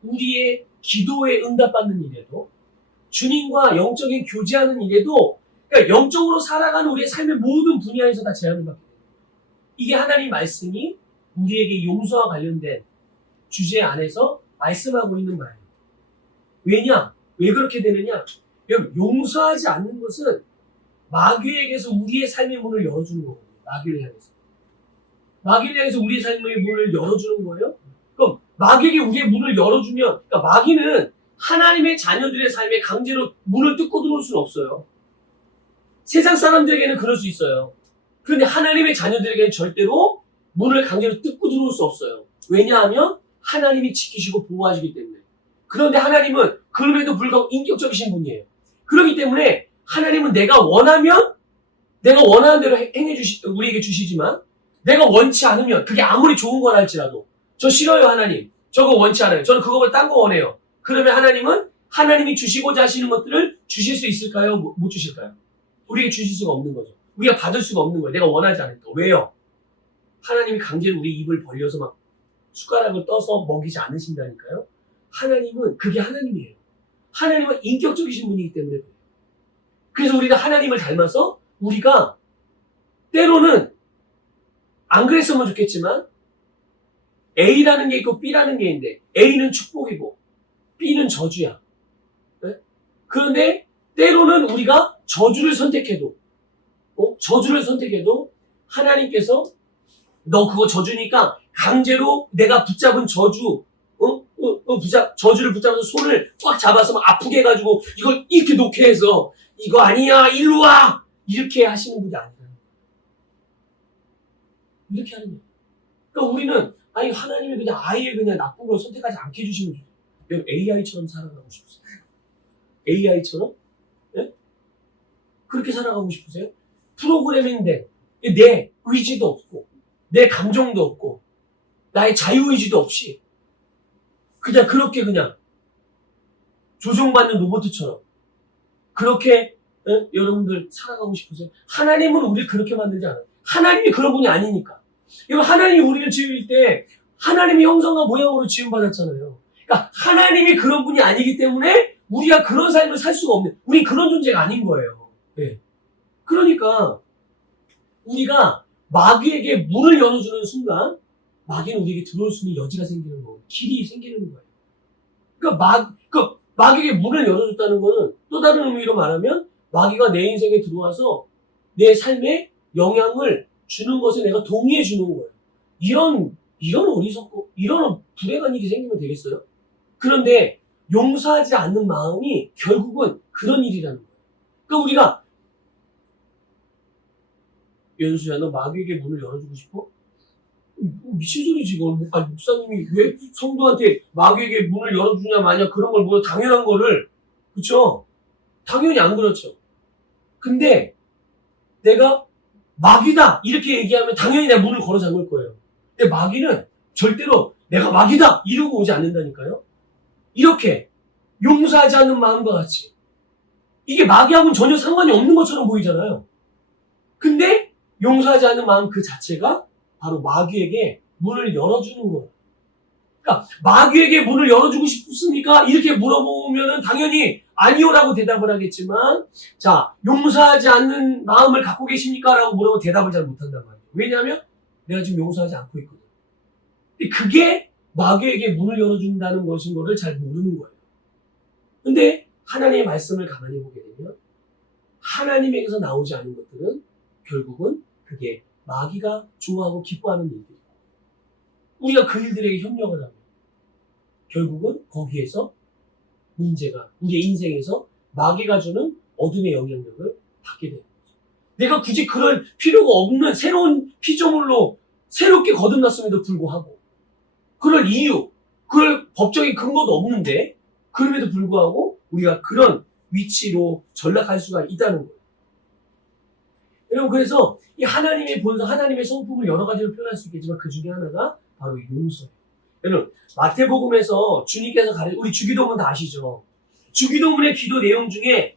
우리의 기도에 응답받는 일에도, 주님과 영적인 교제하는 일에도, 그러니까 영적으로 살아가는 우리의 삶의 모든 분야에서 다 제한을 받게 됩니다. 이게 하나님 말씀이 우리에게 용서와 관련된 주제 안에서 말씀하고 있는 말이에요. 왜냐? 왜 그렇게 되느냐? 여러분, 용서하지 않는 것은 마귀에게서 우리의 삶의 문을 열어주는 거거든요. 마귀를 향해서. 마귀를 향해서 우리의 삶의 문을 열어주는 거예요? 그럼 마귀에게 우리의 문을 열어주면, 그러니까 마귀는 하나님의 자녀들의 삶에 강제로 문을 뚫고 들어올 수는 없어요. 세상 사람들에게는 그럴 수 있어요. 그런데 하나님의 자녀들에게는 절대로 문을 강제로 뚫고 들어올 수 없어요. 왜냐하면 하나님이 지키시고 보호하시기 때문에. 그런데 하나님은 그럼에도 불구하고 인격적이신 분이에요. 그렇기 때문에 하나님은 내가 원하면 내가 원하는 대로 우리에게 주시지만, 내가 원치 않으면 그게 아무리 좋은 건 할지라도, 저 싫어요 하나님, 저거 원치 않아요, 저는 그거보다 딴 거 원해요. 그러면 하나님은 하나님이 주시고자 하시는 것들을 주실 수 있을까요? 못 주실까요? 우리에게 주실 수가 없는 거죠. 우리가 받을 수가 없는 거예요. 내가 원하지 않으니까. 왜요? 하나님이 강제로 우리 입을 벌려서 막 숟가락을 떠서 먹이지 않으신다니까요. 하나님은 그게 하나님이에요. 하나님은 인격적이신 분이기 때문에 그래요. 그래서 우리가 하나님을 닮아서 우리가 때로는 안 그랬으면 좋겠지만 A라는 게 있고 B라는 게 있는데 A는 축복이고 B는 저주야. 네? 그런데 때로는 우리가 저주를 선택해도 하나님께서 너 그거 저주니까 강제로 내가 붙잡은 저주를 붙잡아서 손을 꽉 잡아서 막 아프게 해가지고 이걸 이렇게 놓게 해서 이거 아니야, 일로 와! 이렇게 하시는 분이 아니에요. 이렇게 하는 거예요. 그러니까 우리는 하나님이 그냥 아예 그냥 나쁜 걸 선택하지 않게 해주시면 돼요. 여러분, AI처럼 살아가고 싶으세요? AI처럼? 네? 그렇게 살아가고 싶으세요? 프로그래밍된 내 의지도 없고 내 감정도 없고 나의 자유의지도 없이 그냥 그렇게 그냥 조종받는 로봇처럼 그렇게 여러분들 살아가고 싶으세요? 하나님은 우리를 그렇게 만들지 않아요. 하나님이 그런 분이 아니니까. 여러분, 하나님이 우리를 지을 때 하나님의 형상과 모양으로 지음받았잖아요. 그러니까 하나님이 그런 분이 아니기 때문에 우리가 그런 삶을 살 수가 없는, 우리 그런 존재가 아닌 거예요. 네. 그러니까 우리가 마귀에게 문을 열어주는 순간 마귀는 우리에게 들어올 수 있는 여지가 생기는 거예요. 길이 생기는 거예요. 그러니까 마귀에게 문을 열어줬다는 거는 또 다른 의미로 말하면 마귀가 내 인생에 들어와서 내 삶에 영향을 주는 것에 내가 동의해 주는 거예요. 이런 어리석고 이런 불행한 일이 생기면 되겠어요? 그런데 용서하지 않는 마음이 결국은 그런 일이라는 거예요. 그러니까 우리가 연수야, 너 마귀에게 문을 열어주고 싶어? 미친 소리지 이건. 목사님이 왜 성도한테 마귀에게 문을 열어주냐 마냐 그런 걸 뭐 당연한 거를, 그쵸? 당연히 안 그렇죠. 근데 내가 마귀다 이렇게 얘기하면 당연히 내가 문을 걸어 잠글 거예요. 근데 마귀는 절대로 내가 마귀다 이러고 오지 않는다니까요. 이렇게 용서하지 않는 마음과 같이 이게 마귀하고는 전혀 상관이 없는 것처럼 보이잖아요. 근데 용서하지 않는 마음 그 자체가 바로 마귀에게 문을 열어주는 거예요. 그러니까 마귀에게 문을 열어주고 싶습니까? 이렇게 물어보면은 당연히 아니요라고 대답을 하겠지만, 자, 용서하지 않는 마음을 갖고 계십니까? 라고 물어보면 대답을 잘 못한단 말이에요. 왜냐하면 내가 지금 용서하지 않고 있거든. 근데 그게 마귀에게 문을 열어준다는 것인 거를 잘 모르는 거예요. 근데 하나님의 말씀을 가만히 보게 되면 하나님에게서 나오지 않은 것들은 결국은 그게 마귀가 좋아하고 기뻐하는 일들이고 우리가 그 일들에게 협력을 하면 결국은 거기에서 문제가 우리의 인생에서 마귀가 주는 어둠의 영향력을 받게 되는 거죠. 내가 굳이 그럴 필요가 없는 새로운 피조물로 새롭게 거듭났음에도 불구하고 그럴 이유, 그럴 법적인 근거도 없는데 그럼에도 불구하고 우리가 그런 위치로 전락할 수가 있다는 거예요. 여러분 그래서 이 하나님의 본성, 하나님의 성품을 여러 가지로 표현할 수 있겠지만 그 중에 하나가 바로 용서예요. 여러분 마태복음에서 주님께서 우리 주기도문 다 아시죠? 주기도문의 기도 내용 중에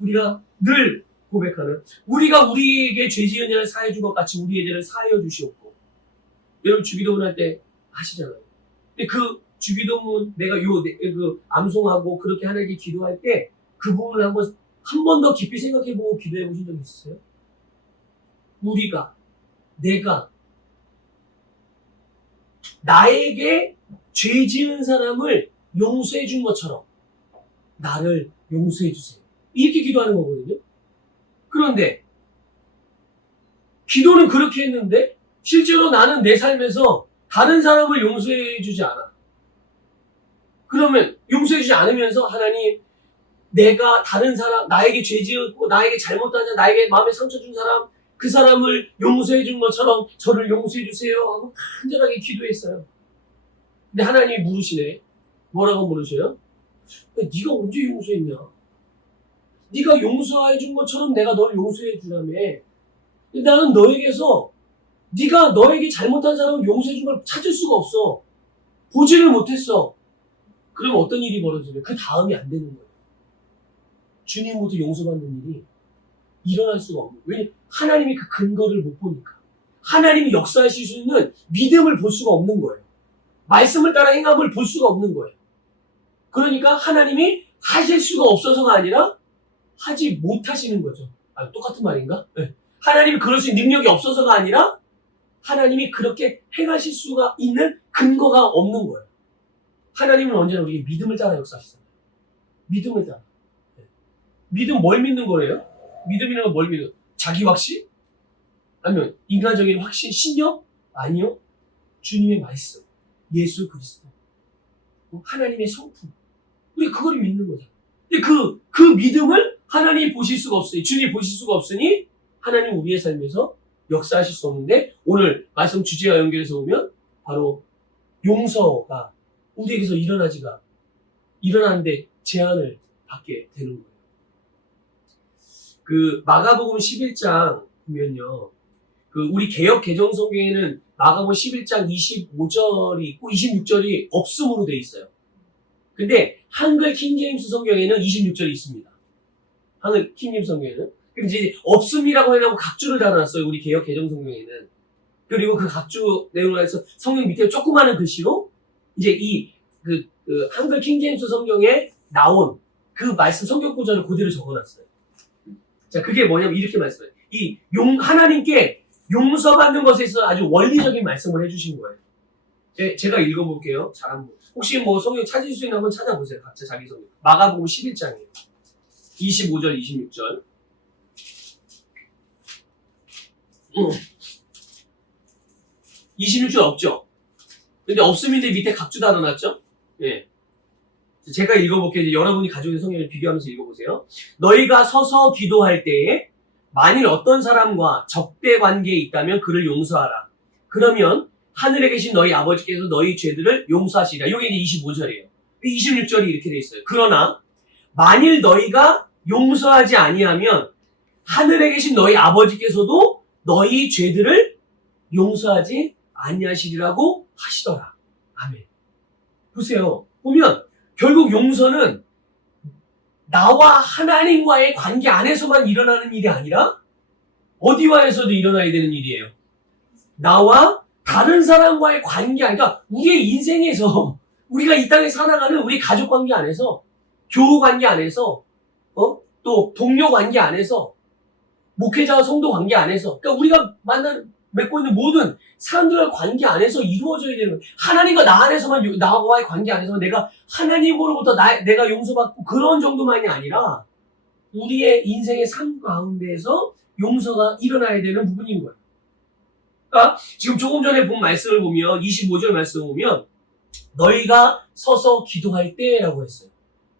우리가 늘 고백하는 우리가 우리에게 죄 지은 죄를 사해 준 것 같이 우리의 죄를 사하여 주시옵고 여러분 주기도문 할 때 아시잖아요. 근데 그 주기도문 내가 그 암송하고 그렇게 하나님께 기도할 때 그 부분을 한 번 더 깊이 생각해보고 기도해 보신 적 있으세요? 내가 나에게 죄 지은 사람을 용서해 준 것처럼 나를 용서해 주세요. 이렇게 기도하는 거거든요. 그런데 기도는 그렇게 했는데 실제로 나는 내 삶에서 다른 사람을 용서해 주지 않아. 그러면 용서해 주지 않으면서 하나님 내가 다른 사람 나에게 죄 지었고 나에게 잘못한 자 나에게 마음에 상처 준 사람 그 사람을 용서해 준 것처럼 저를 용서해 주세요 하고 간절하게 기도했어요. 근데 하나님이 물으시네. 뭐라고 물으셔요? 네가 언제 용서했냐? 네가 용서해 준 것처럼 내가 널 용서해 주라며. 나는 너에게서 네가 너에게 잘못한 사람을 용서해 준 걸 찾을 수가 없어. 보지를 못했어. 그럼 어떤 일이 벌어지냐? 그 다음이 안 되는 거예요. 주님으로부터 용서받는 일이 일어날 수가 없는 거예요. 왜냐하면 하나님이 그 근거를 못 보니까. 하나님이 역사하실 수 있는 믿음을 볼 수가 없는 거예요. 말씀을 따라 행함을 볼 수가 없는 거예요. 그러니까 하나님이 하실 수가 없어서가 아니라 하지 못하시는 거죠. 똑같은 말인가? 네. 하나님이 그럴 수 있는 능력이 없어서가 아니라 하나님이 그렇게 행하실 수가 있는 근거가 없는 거예요. 하나님은 언제나 우리에게 믿음을 따라 역사하시잖아요. 믿음을 따라. 네. 믿음 뭘 믿는 거예요? 믿음이라는 건 뭘 믿어요? 자기 확신? 아니면 인간적인 확신, 신념? 아니요. 주님의 말씀, 예수 그리스도, 하나님의 성품. 우리가 그걸 믿는 거죠. 근데 그 믿음을 하나님이 보실 수가 없으니, 주님이 보실 수가 없으니 하나님 우리의 삶에서 역사하실 수 없는데 오늘 말씀 주제와 연결해서 보면 바로 용서가 우리에게서 일어나는데 제한을 받게 되는 거예요. 그 마가복음 11장 보면요. 그 우리 개역 개정 성경에는 마가복음 11장 25절이 있고 26절이 없음으로 돼 있어요. 근데 한글 킹제임스 성경에는 26절이 있습니다. 한글 킹제임스 성경에는. 근데 이제 없음이라고 해놓고 각주를 달아놨어요. 우리 개역 개정 성경에는. 그리고 그 각주 내용을 해서 성경 밑에 조그마한 글씨로 이제 그 한글 킹제임스 성경에 나온 그 말씀 성경 구절을 그대로 적어놨어요. 자, 그게 뭐냐면 이렇게 말씀해요. 하나님께 용서받는 것에 있어서 아주 원리적인 말씀을 해주신 거예요. 제가 읽어볼게요. 잘 한번. 혹시 뭐 성경 찾을 수 있는 한번 찾아보세요. 각자 자기 성경. 마가복음 11장이에요. 25절, 26절. 26절 없죠? 근데 없음인데 밑에 각주 달아놨죠? 예. 제가 읽어볼게요. 여러분이 가지고 있는 성경을 비교하면서 읽어보세요. 너희가 서서 기도할 때에 만일 어떤 사람과 적대 관계에 있다면 그를 용서하라. 그러면 하늘에 계신 너희 아버지께서 너희 죄들을 용서하시리라. 이게 이제 25절이에요. 26절이 이렇게 돼 있어요. 그러나 만일 너희가 용서하지 아니하면 하늘에 계신 너희 아버지께서도 너희 죄들을 용서하지 아니하시리라고 하시더라. 아멘. 보세요. 보면 결국 용서는 나와 하나님과의 관계 안에서만 일어나는 일이 아니라 어디와에서도 일어나야 되는 일이에요. 나와 다른 사람과의 관계, 그러니까 우리의 인생에서 우리가 이 땅에 살아가는 우리 가족 관계 안에서, 교우 관계 안에서, 또 동료 관계 안에서, 목회자와 성도 관계 안에서, 그러니까 우리가 만나는 맺고 있는 모든 사람들과의 관계 안에서 이루어져야 되는 거예요. 하나님과 나 안에서만, 나와의 관계 안에서만 내가 하나님으로부터 내가 용서받고 그런 정도만이 아니라 우리의 인생의 삶 가운데에서 용서가 일어나야 되는 부분인 거예요. 그러니까 지금 조금 전에 본 말씀을 보면 25절 말씀을 보면 너희가 서서 기도할 때라고 했어요.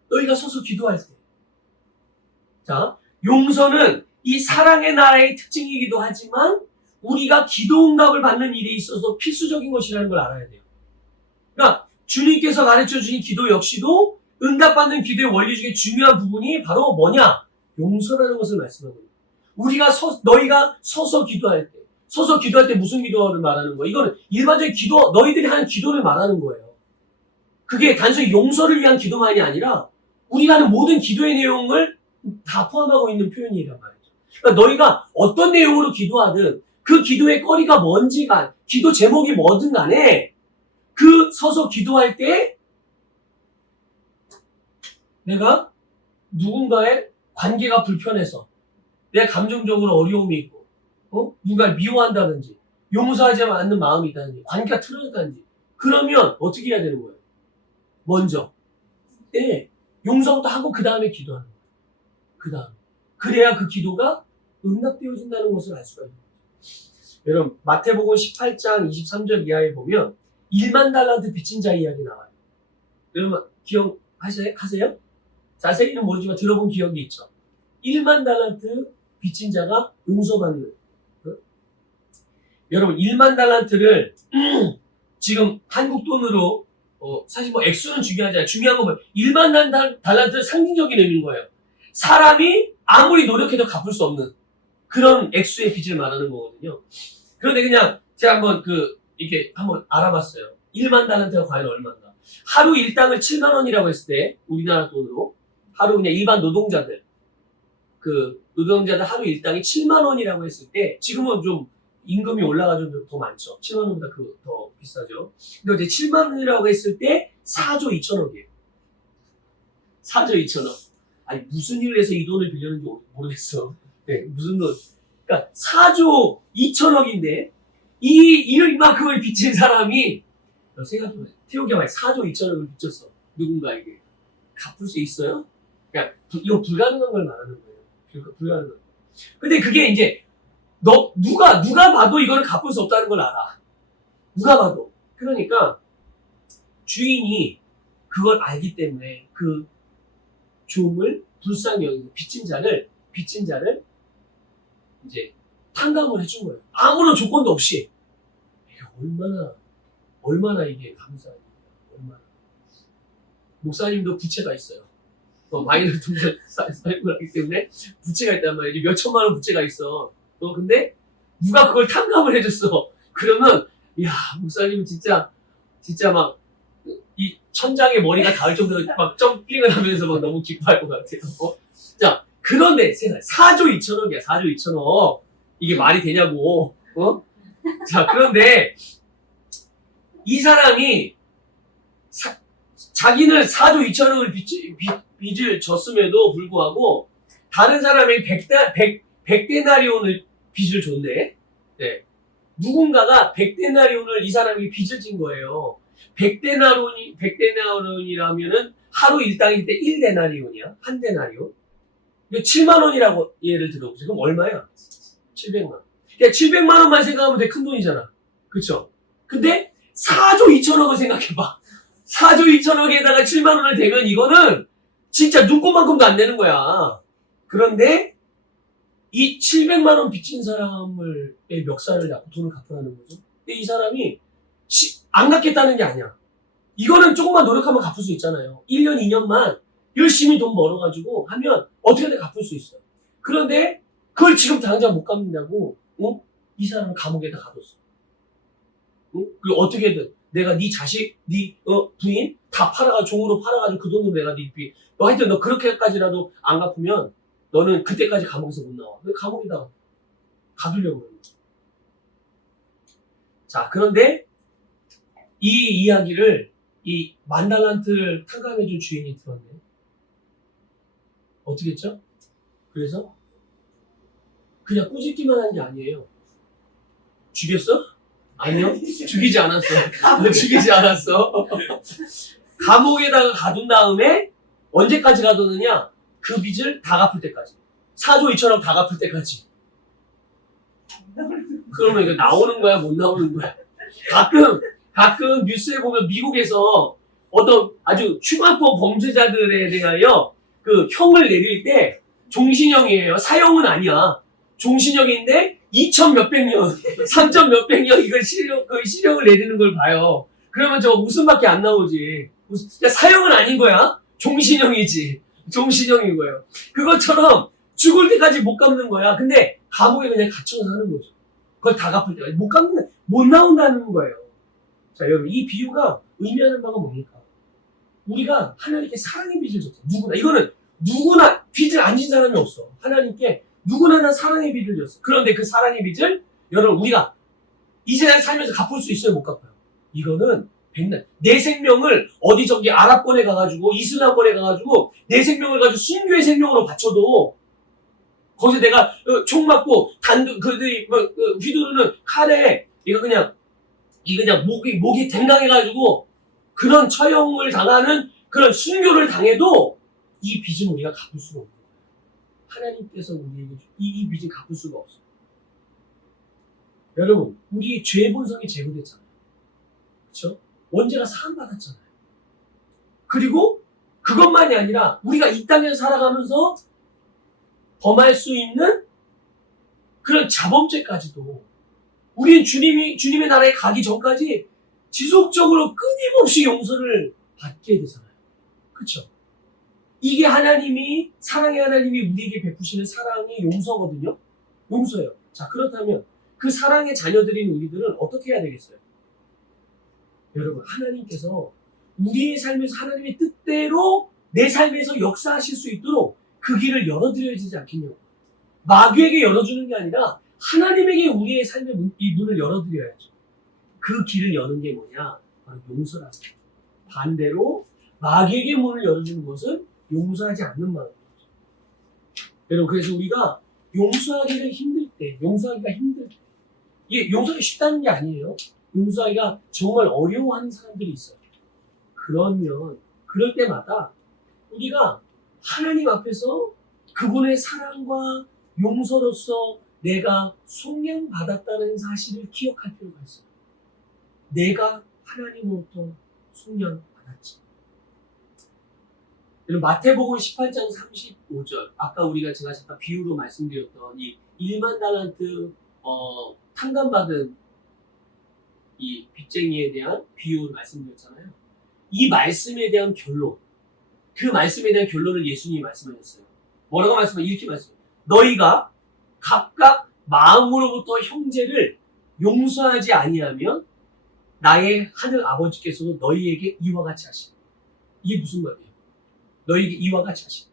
너희가 서서 기도할 때. 자, 용서는 이 사랑의 나라의 특징이기도 하지만 우리가 기도 응답을 받는 일에 있어서 필수적인 것이라는 걸 알아야 돼요. 그러니까 주님께서 가르쳐 주신 기도 역시도 응답받는 기도의 원리 중에 중요한 부분이 바로 뭐냐? 용서라는 것을 말씀하고 있어요. 너희가 서서 기도할 때. 서서 기도할 때 무슨 기도를 말하는 거예요? 이거는 일반적인 기도, 너희들이 하는 기도를 말하는 거예요. 그게 단순히 용서를 위한 기도만이 아니라 우리가 하는 모든 기도의 내용을 다 포함하고 있는 표현이란 말이죠. 그러니까 너희가 어떤 내용으로 기도하든 그 기도의 거리가 뭔지가, 기도 제목이 뭐든 간에 그 서서 기도할 때 내가 누군가의 관계가 불편해서 내 감정적으로 어려움이 있고 누군가를 미워한다든지 용서하지 않는 마음이 있다든지 관계가 틀어졌다든지 그러면 어떻게 해야 되는 거예요? 먼저 용서부터 하고 그 다음에 기도하는 거예요. 그 다음 그래야 그 기도가 응답되어진다는 것을 알 수가 있는 거예요. 여러분 마태복음 18장 23절 이하에 보면 1만 달란트 빚진 자 이야기 나와요. 여러분 기억하세요? 자세히는 모르지만 들어본 기억이 있죠. 1만 달란트 빚진 자가 용서받는. 여러분 1만 달란트를 지금 한국 돈으로 사실 뭐 액수는 중요하지 않아요. 중요한 건 뭐예요? 1만 달란트는 상징적인 의미인 거예요. 사람이 아무리 노력해도 갚을 수 없는 그런 액수의 빚을 말하는 거거든요. 그런데 그냥 제가 한번 이렇게 한번 알아봤어요. 1만 달란트가 과연 얼마인가? 하루 일당을 7만 원이라고 했을 때 우리나라 돈으로 하루 그냥 일반 노동자들 하루 일당이 7만 원이라고 했을 때 지금은 좀 임금이 올라가지고 더 많죠. 7만 원보다 더 비싸죠. 근데 이제 7만 원이라고 했을 때 4조 2천억이에요. 4조 2천억. 아니 무슨 일을 해서 이 돈을 빌렸는지 모르겠어. 네, 무슨 돈? 그러니까 4조 2천억인데 이만큼을 빚진 사람이 생각해보세요. 태우기가 만약 4조 2천억을 빚졌어. 누군가에게 갚을 수 있어요? 그러니까 이건 불가능한 걸 말하는 거예요. 불가능한 거. 근데 그게 이제 누가 봐도 이거는 갚을 수 없다는 걸 알아. 누가 봐도. 그러니까 주인이 그걸 알기 때문에 그 종을 불쌍히 여기고 빚진 자를 이제 탕감을 해준 거예요. 아무런 조건도 없이. 이게 얼마나 이게 감사해요. 얼마나. 목사님도 부채가 있어요. 마이너스 통장 사용을 하기 때문에 부채가 있단 말이지. 몇 천만 원 부채가 있어. 근데 누가 그걸 탕감을 해줬어. 그러면 야 목사님은 진짜 막 이 천장에 머리가 닿을 정도로 막 점핑을 하면서 막 너무 기뻐할 것 같아요. 자 그런데 4조 2천억이야. 4조 2천억. 이게 말이 되냐고. 자 그런데 이 사람이 자기는 4조 2천억을 빚을 졌음에도 불구하고 다른 사람에게 100데나리온을 빚을 줬네. 네. 누군가가 100데나리온을 이 사람에게 빚을 진 거예요. 100데나리온이라면은 하루 일당일 때 1데나리온이야. 한 데나리온. 7만 원이라고 예를 들어보세요. 그럼 얼마야? 700만 원. 그러니까 700만 원만 생각하면 되게 큰 돈이잖아. 그쵸? 근데 4조 2천억을 생각해봐. 4조 2천억에다가 7만 원을 대면 이거는 진짜 눈곱만큼도 안 되는 거야. 그런데 이 700만 원 빚진 사람의 멱살을 잡고 돈을 갚으라는 거죠. 근데 이 사람이 안 갚겠다는 게 아니야. 이거는 조금만 노력하면 갚을 수 있잖아요. 1년, 2년만 열심히 돈 벌어가지고 하면 어떻게든 갚을 수 있어요. 그런데 그걸 지금 당장 못 갚는다고 이 사람은 감옥에다 가뒀어. 그리고 어떻게든 내가 네 자식, 네 부인 다 종으로 팔아가지고 그 돈으로 내가 하여튼 너 그렇게까지라도 안 갚으면 너는 그때까지 감옥에서 못 나와. 왜 감옥에다가 가두려고 그러는 거야. 자, 그런데 이 이야기를 이 10,000달란트를 탕감해준 주인이 들었네. 어떻게 했죠? 그래서 그냥 꾸짖기만 한 게 아니에요. 죽였어? 아니요. 죽이지 않았어. 죽이지 않았어. 감옥에다가 가둔 다음에 언제까지 가두느냐? 그 빚을 다 갚을 때까지. 4조 2천억 다 갚을 때까지. 그러면 이거 나오는 거야? 못 나오는 거야? 가끔 뉴스에 보면 미국에서 어떤 아주 흉악범 범죄자들에 대하여 그 형을 내릴 때 종신형이에요. 사형은 아니야. 종신형인데 2천 몇백 년, 3천 몇백 년 이걸 실형을 내리는 걸 봐요. 그러면 저 웃음밖에 안 나오지. 사형은 아닌 거야. 종신형이지. 종신형인 거예요. 그것처럼 죽을 때까지 못 갚는 거야. 근데 감옥에 그냥 갇혀서 사는 거죠. 그걸 다 갚을 때까지 못 나온다는 거예요. 자, 여러분, 이 비유가 의미하는 바가 뭡니까? 우리가 하나님께 사랑의 빚을 줬어. 누구나 빚을 안 진 사람이 없어. 하나님께 누구나 다 사랑의 빚을 줬어. 그런데 그 사랑의 빚을 여러분 우리가 이 세상 살면서 갚을 수 있어요? 못 갚아요? 이거는 백날 내 생명을 어디 저기 아랍권에 가가지고 이슬람권에 가가지고 내 생명을 가지고 순교의 생명으로 바쳐도 거기서 내가 총 맞고 그들이 휘두르는 칼에 이거 그냥 목이 댕강해가지고 그런 처형을 당하는 그런 순교를 당해도 이 빚은 우리가 갚을 수가 없는 거예요. 하나님께서 우리에게 이 빚을 갚을 수가 없어요. 여러분, 우리의 죄 본성이 제거됐잖아요. 그렇죠? 원죄가 사함받았잖아요. 그리고 그것만이 아니라 우리가 이 땅에서 살아가면서 범할 수 있는 그런 자범죄까지도 우리는 주님의 나라에 가기 전까지 지속적으로 끊임없이 용서를 받게 되잖아요. 그렇죠? 이게 사랑의 하나님이 우리에게 베푸시는 사랑의 용서거든요. 용서예요. 자, 그렇다면 그 사랑의 자녀들인 우리들은 어떻게 해야 되겠어요? 여러분, 하나님께서 우리의 삶에서 하나님의 뜻대로 내 삶에서 역사하실 수 있도록 그 길을 열어드려야 되지 않겠냐고. 마귀에게 열어주는 게 아니라 하나님에게 우리의 삶의 이 문을 열어드려야죠. 그 길을 여는 게 뭐냐? 바로 용서라는 거예요. 반대로 마귀에게 문을 열어주는 것은 용서하지 않는 마음이죠. 여러분, 그래서 우리가 용서하기가 힘들 때, 이게 용서하기 쉽다는 게 아니에요. 용서하기가 정말 어려워하는 사람들이 있어요. 그럴 때마다 우리가 하나님 앞에서 그분의 사랑과 용서로서 내가 속량받았다는 사실을 기억할 필요가 있어요. 내가 하나님으로부터 속량받았지. 마태복음 18장 35절, 아까 제가 잠깐 비유로 말씀드렸던 이 1만 달란트 탕감받은 이 빚쟁이에 대한 비유를 말씀드렸잖아요. 이 말씀에 대한 결론, 그 말씀에 대한 결론을 예수님이 말씀하셨어요. 뭐라고 말씀하셨어요? 이렇게 말씀하셨어요. 너희가 각각 마음으로부터 형제를 용서하지 아니하면 나의 하늘 아버지께서도 너희에게 이와 같이 하시고. 이게 무슨 말이에요? 너희에게 이와 같이 하시고.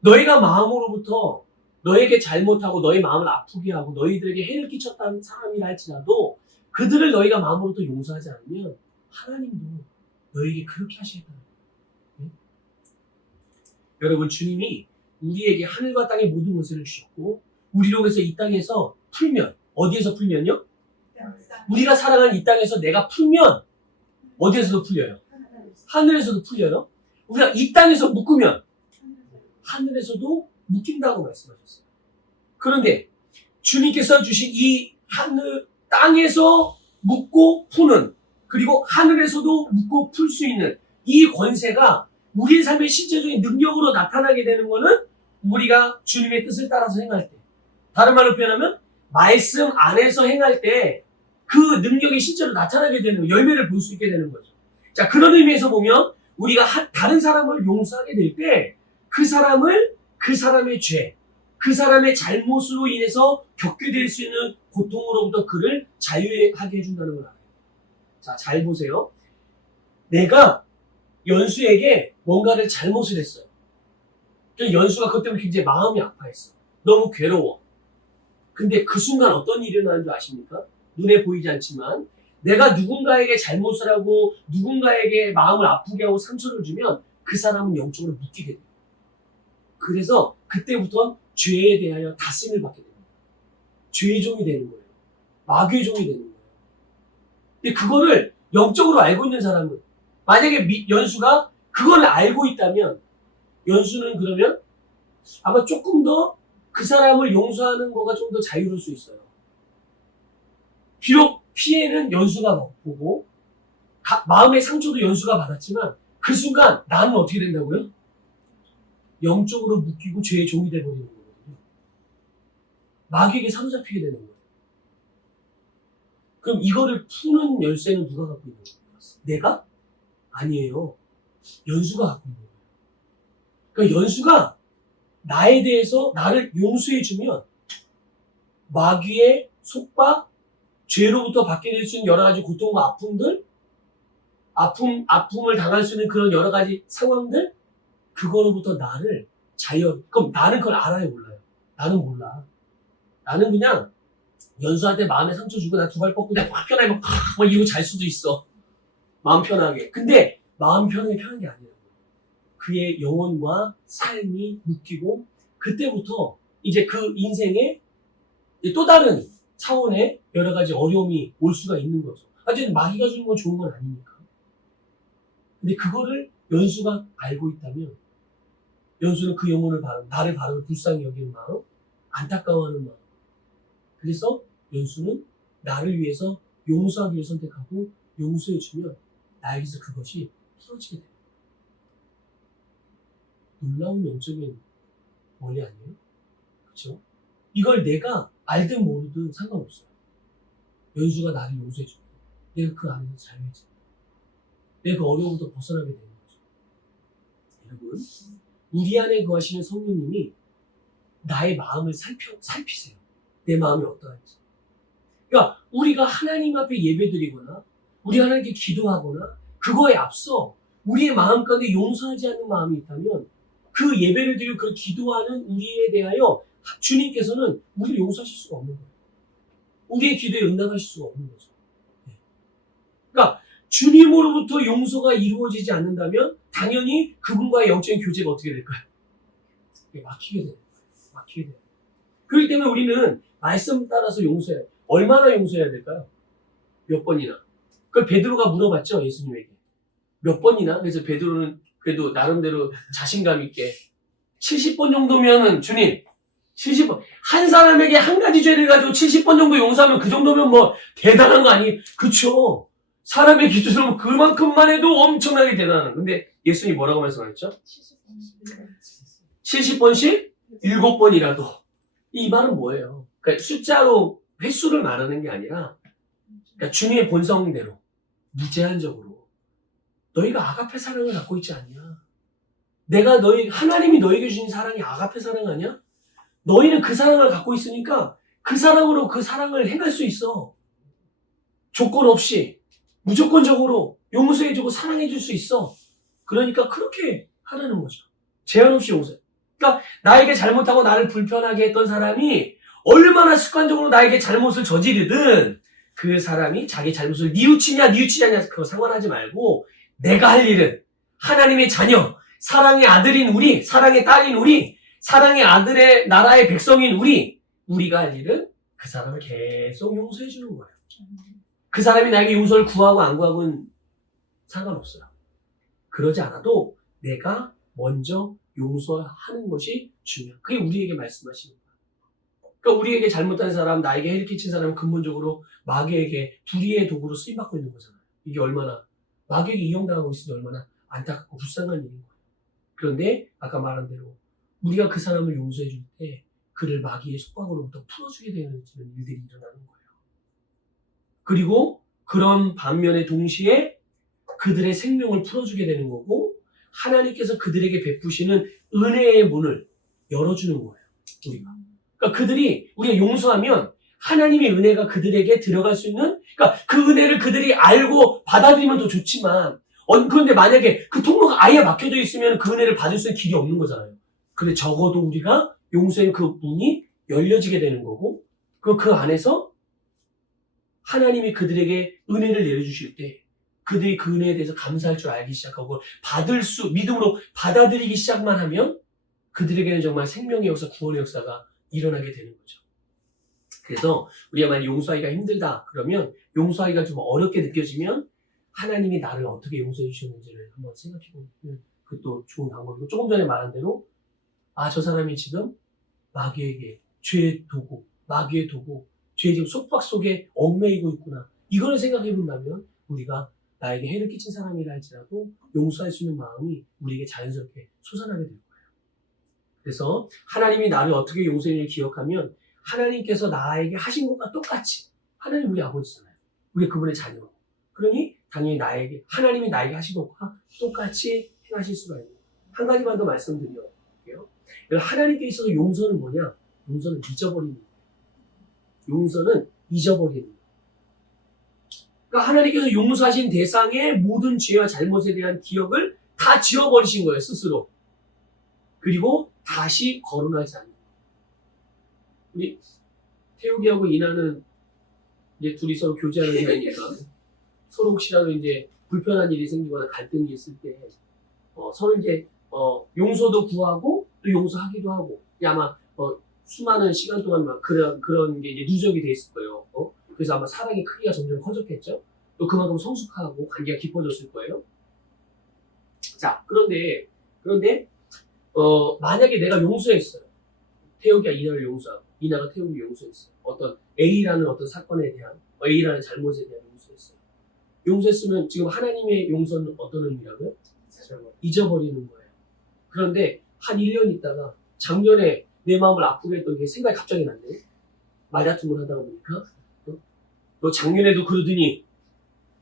너희가 마음으로부터 너에게 잘못하고 너희 마음을 아프게 하고 너희들에게 해를 끼쳤다는 사람이라 할지라도 그들을 너희가 마음으로부터 용서하지 않으면 하나님도 너희에게 그렇게 하시겠다는 거예요. 네? 여러분, 주님이 우리에게 하늘과 땅의 모든 것을 주셨고 우리로 해서 이 땅에서 풀면, 어디에서 풀면요? 우리가 살아가는 이 땅에서 내가 풀면 어디에서도 풀려요? 하늘에서도 풀려요. 우리가 이 땅에서 묶으면 하늘에서도 묶인다고 말씀하셨어요. 그런데 주님께서 주신 이 땅에서 묶고 푸는, 그리고 하늘에서도 묶고 풀 수 있는 이 권세가 우리의 삶의 실제적인 능력으로 나타나게 되는 것은 우리가 주님의 뜻을 따라서 행할 때, 다른 말로 표현하면 말씀 안에서 행할 때 그 능력이 실제로 나타나게 되는 거예요. 열매를 볼 수 있게 되는 거죠. 자, 그런 의미에서 보면 우리가 다른 사람을 용서하게 될 때 그 사람의 죄, 그 사람의 잘못으로 인해서 겪게 될 수 있는 고통으로부터 그를 자유하게 해준다는 걸 알아요. 자, 잘 보세요. 내가 연수에게 뭔가를 잘못을 했어요. 연수가 그것 때문에 굉장히 마음이 아파했어. 너무 괴로워. 근데 그 순간 어떤 일이 일어나는 줄 아십니까? 눈에 보이지 않지만 내가 누군가에게 잘못을 하고 누군가에게 마음을 아프게 하고 상처를 주면 그 사람은 영적으로 묶이게 돼요. 그래서 그때부터 죄에 대하여 다스림을 받게 됩니다. 죄의 종이 되는 거예요. 마귀의 종이 되는 거예요. 근데 그거를 영적으로 알고 있는 사람은, 만약에 연수가 그걸 알고 있다면 연수는 그러면 아마 조금 더 그 사람을 용서하는 거가 좀 더 자유로울 수 있어요. 비록 피해는 연수가 보고 마음의 상처도 연수가 받았지만 그 순간 나는 어떻게 된다고요? 영적으로 묶이고 죄의 종이 되어버리는 거거든요. 마귀에게 사로잡히게 되는 거예요. 그럼 이거를 푸는 열쇠는 누가 갖고 있는 거예요? 내가? 아니에요. 연수가 갖고 있는 거예요. 그러니까 연수가 나에 대해서 나를 용서해주면 마귀의 속박, 죄로부터 받게 될 수 있는 여러 가지 고통과 아픔을 당할 수 있는 그런 여러 가지 상황들, 그거로부터 나를 그럼 나는 그걸 알아요, 몰라요? 나는 몰라. 나는 그냥 연수한테 마음에 상처 주고 나 두 발 뻗고 그냥 확 편하게 막 이러고 잘 수도 있어. 마음 편하게. 근데 마음 편하게 편한 게 아니에요. 그의 영혼과 삶이 묶이고 그때부터 이제 그 인생에 또 다른 차원의 여러 가지 어려움이 올 수가 있는 거죠. 어쨌든 마귀가 주는 건 좋은 건 아니니까. 근데 그거를 연수가 알고 있다면 연수는 그 영혼을 나를 바라보고 불쌍히 여기는 마음, 안타까워하는 마음. 그래서 연수는 나를 위해서 용서하기를 선택하고 용서해주면 나에게서 그것이 풀어지게 돼요. 놀라운 영적인 원리 아니에요? 그렇죠? 이걸 내가 알든 모르든 상관없어요. 연수가 나를 용서해주고 내가 그 안에서 자유해져. 내가 그 어려움부터 벗어나게 되는 거죠. 여러분, 우리 안에 거하시는 성령님이 나의 마음을 살피세요. 내 마음이 어떠한지. 그러니까 우리가 하나님 앞에 예배드리거나 우리 하나님께 기도하거나 그거에 앞서 우리의 마음 가운데 용서하지 않는 마음이 있다면 그 예배를 드리고 그 기도하는 우리에 대하여 주님께서는 우리를 용서하실 수가 없는 거예요. 우리의 기도에 응답하실 수가 없는 거죠. 그러니까 주님으로부터 용서가 이루어지지 않는다면 당연히 그분과의 영적인 교제가 어떻게 될까요? 막히게 돼요. 막히게 돼요. 그렇기 때문에 우리는 말씀 따라서 용서해야 돼요. 얼마나 용서해야 될까요? 몇 번이나. 그걸 베드로가 물어봤죠, 예수님에게. 몇 번이나? 그래서 베드로는 그래도 나름대로 자신감 있게 70번 정도면은 주님 70번 한 사람에게 한 가지 죄를 가지고 70번 정도 용서하면 그 정도면 뭐 대단한 거 아니에요? 그쵸? 사람의 기준으로 그만큼만 해도 엄청나게 대단한. 근데 예수님이 뭐라고 말씀하셨죠? 70번씩 7번이라도. 이 말은 뭐예요? 그러니까 숫자로 횟수를 말하는 게 아니라 그러니까 주님의 본성대로 무제한적으로 너희가 아가페 사랑을 갖고 있지 않냐? 하나님이 너에게 주신 사랑이 아가페 사랑 아니야? 너희는 그 사랑을 갖고 있으니까 그 사랑으로 그 사랑을 행할 수 있어. 조건 없이 무조건적으로 용서해주고 사랑해줄 수 있어. 그러니까 그렇게 하라는 거죠. 제한 없이 용서해. 그러니까 나에게 잘못하고 나를 불편하게 했던 사람이 얼마나 습관적으로 나에게 잘못을 저지르든 그 사람이 자기 잘못을 뉘우치냐 뉘우치지 않냐 그거 상관하지 말고 내가 할 일은 하나님의 자녀, 사랑의 아들인 우리, 사랑의 딸인 우리, 사랑의 아들의 나라의 백성인 우리가 할 일은 그 사람을 계속 용서해 주는 거예요. 그 사람이 나에게 용서를 구하고 안 구하고는 상관없어요. 그러지 않아도 내가 먼저 용서하는 것이 중요해요. 그게 우리에게 말씀하시는 거예요. 그러니까 우리에게 잘못한 사람, 나에게 해를 끼친 사람은 근본적으로 마귀에게 불의의 도구로 쓰임받고 있는 거잖아요. 이게 얼마나 마귀에게 이용당하고 있으니 얼마나 안타깝고 불쌍한 일인 거예요. 그런데 아까 말한 대로 우리가 그 사람을 용서해 줄 때 그를 마귀의 속박으로부터 풀어주게 되는 일들이 일어나는 거예요. 그리고 그런 반면에 동시에 그들의 생명을 풀어주게 되는 거고 하나님께서 그들에게 베푸시는 은혜의 문을 열어주는 거예요. 그러니까 우리가 용서하면 하나님의 은혜가 그들에게 들어갈 수 있는, 그러니까 그 은혜를 그들이 알고 받아들이면 더 좋지만, 그런데 만약에 그 통로가 아예 막혀져 있으면 그 은혜를 받을 수 있는 길이 없는 거잖아요. 근데 적어도 우리가 용서의 그 문이 열려지게 되는 거고, 그 안에서 하나님이 그들에게 은혜를 내려주실 때, 그들이 그 은혜에 대해서 감사할 줄 알기 시작하고, 믿음으로 받아들이기 시작만 하면, 그들에게는 정말 생명의 역사, 구원의 역사가 일어나게 되는 거죠. 그래서 우리가 만약 용서하기가 힘들다 그러면 용서하기가 좀 어렵게 느껴지면 하나님이 나를 어떻게 용서해 주셨는지를 한번 생각해 보면 그것도 좋은 방법이고 조금 전에 말한 대로 저 사람이 지금 마귀에게 죄의 도구, 마귀의 도구, 죄의 지금 속박 속에 얽매이고 있구나. 이걸 생각해 본다면 우리가 나에게 해를 끼친 사람이라 할지라도 용서할 수 있는 마음이 우리에게 자연스럽게 솟아나게 될 거예요. 그래서 하나님이 나를 어떻게 용서했는지 기억하면 하나님께서 나에게 하신 것과 똑같이 하나님 우리 아버지잖아요. 우리 그분의 자녀. 그러니 당연히 하나님이 나에게 하신 것과 똑같이 행하실 수가 있는 거예요. 한 가지만 더 말씀드릴게요. 하나님께 있어서 용서는 뭐냐? 용서는 잊어버리는 거예요. 용서는 잊어버리는 거예요. 그러니까 하나님께서 용서하신 대상의 모든 죄와 잘못에 대한 기억을 다 지워버리신 거예요, 스스로. 그리고 다시 거론하지 않는 거예요. 우리 태욱이하고 이나는 이제 둘이 서로 교제하는 사이니까 서로 혹시라도 이제 불편한 일이 생기거나 갈등이 있을 때 서로 이제 용서도 구하고 또 용서하기도 하고 아마 수많은 시간 동안 막 그런 게 이제 누적이 돼 있을 거예요. 그래서 아마 사랑의 크기가 점점 커졌겠죠. 또 그만큼 성숙하고 관계가 깊어졌을 거예요. 자, 그런데 만약에 내가 용서했어요. 태욱이가 이나를 용서하고 이나가 태욱이를 용서했어요. 어떤 A라는 어떤 사건에 대한 A라는 잘못에 대한 용서했어요. 용서했으면 지금 하나님의 용서는 어떤 의미라고요? 잊어버리는 거예요. 그런데 한 1년 있다가 작년에 내 마음을 아프게 했던 게 생각이 갑자기 났네. 말다툼을 하다가 보니까 너 작년에도 그러더니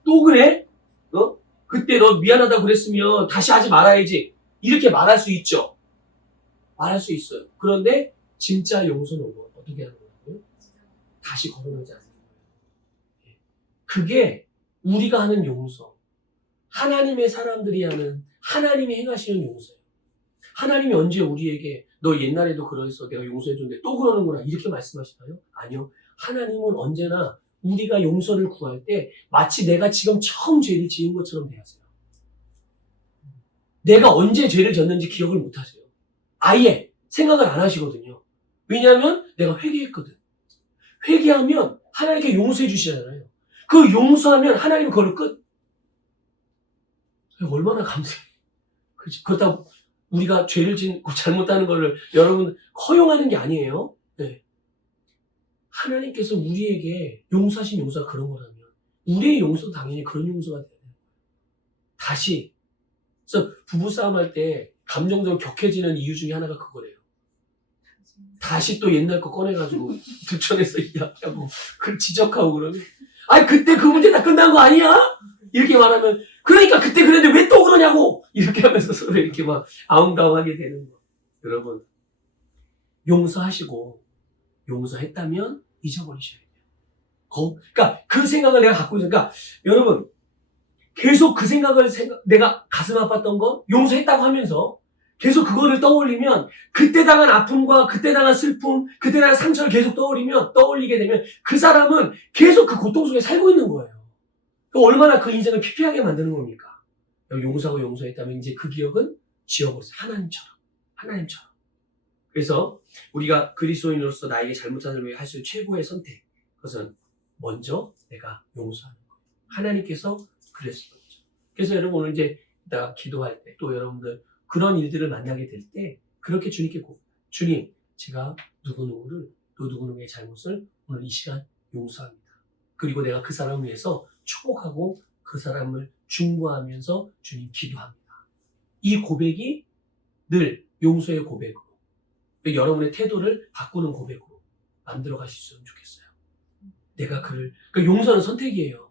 또 그래? 그때 너 미안하다고 그랬으면 다시 하지 말아야지. 이렇게 말할 수 있죠. 말할 수 있어요. 그런데 진짜 용서는 어떻게 하는 거예요? 다시 거론하지 않는 거예요. 그게 우리가 하는 용서. 하나님의 사람들이 하는 하나님이 행하시는 용서예요. 하나님이 언제 우리에게 너 옛날에도 그러했어 내가 용서해줬는데 또 그러는구나 이렇게 말씀하시나요? 아니요. 하나님은 언제나 우리가 용서를 구할 때 마치 내가 지금 처음 죄를 지은 것처럼 대하세요. 내가 언제 죄를 졌는지 기억을 못 하세요. 아예 생각을 안 하시거든요. 왜냐하면 내가 회개했거든. 회개하면 하나님께 용서해 주시잖아요. 그 용서하면 하나님 그걸 끝. 얼마나 감사해요. 그렇다고 우리가 죄를 짓고 잘못하는 거를 여러분 허용하는 게 아니에요. 네. 하나님께서 우리에게 용서하신 용서가 그런 거라면 우리의 용서도 당연히 그런 용서가 돼요. 다시 그래서 부부싸움 할 때 감정적으로 격해지는 이유 중에 하나가 그거래요. 다시 또 옛날 거 꺼내가지고 두천에서 이야기하고 그걸 지적하고 그러면 그때 그 문제 다 끝난 거 아니야? 이렇게 말하면 그러니까 그때 그랬는데 왜 또 그러냐고 이렇게 하면서 서로 이렇게 막 아웅다웅하게 되는 거. 여러분 용서하시고 용서했다면 잊어버리셔야 돼요. 그러니까 그 생각을 내가 갖고 있으니까 여러분 계속 그 생각을 내가 가슴 아팠던 거 용서했다고 하면서 계속 그거를 떠올리면 그때 당한 아픔과 그때 당한 슬픔, 그때 당한 상처를 계속 떠올리게 되면 그 사람은 계속 그 고통 속에 살고 있는 거예요. 얼마나 그 인생을 피폐하게 만드는 겁니까? 용서하고 용서했다면 이제 그 기억은 지워버렸어요. 하나님처럼. 그래서 우리가 그리스도인으로서 나에게 잘못한 일을 위해 할 수 있는 최고의 선택. 그것은 먼저 내가 용서하는 거예요. 하나님께서 그랬을 거죠. 그래서 여러분 오늘 이제 이따가 기도할 때 또 여러분들 그런 일들을 만나게 될 때 그렇게 주님께 주님 제가 누구누구를 또 누구누구의 잘못을 오늘 이 시간 용서합니다. 그리고 내가 그 사람을 위해서 축복하고 그 사람을 중보하면서 주님 기도합니다. 이 고백이 늘 용서의 고백으로 여러분의 태도를 바꾸는 고백으로 만들어 가실 수 있으면 좋겠어요. 그러니까 용서는 선택이에요.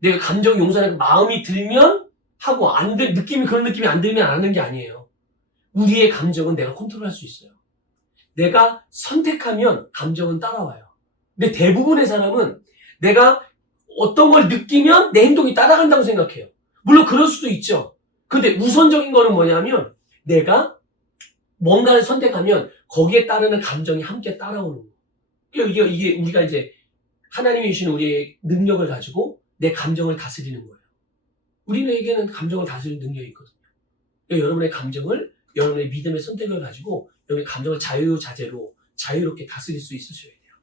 내가 감정 용서하는 마음이 들면 하고 느낌이 그런 느낌이 안 들면 안 하는 게 아니에요. 우리의 감정은 내가 컨트롤할 수 있어요. 내가 선택하면 감정은 따라와요. 근데 대부분의 사람은 내가 어떤 걸 느끼면 내 행동이 따라간다고 생각해요. 물론 그럴 수도 있죠. 근데 우선적인 거는 뭐냐면 내가 뭔가를 선택하면 거기에 따르는 감정이 함께 따라오는 거예요. 이게 우리가 이제 하나님이 주시는 우리의 능력을 가지고 내 감정을 다스리는 거예요. 우리에게는 감정을 다스리는 능력이 있거든요. 그러니까 여러분의 감정을 여러분의 믿음의 선택을 가지고 여러분의 감정을 자유자재로 자유롭게 다스릴 수 있으셔야 돼요.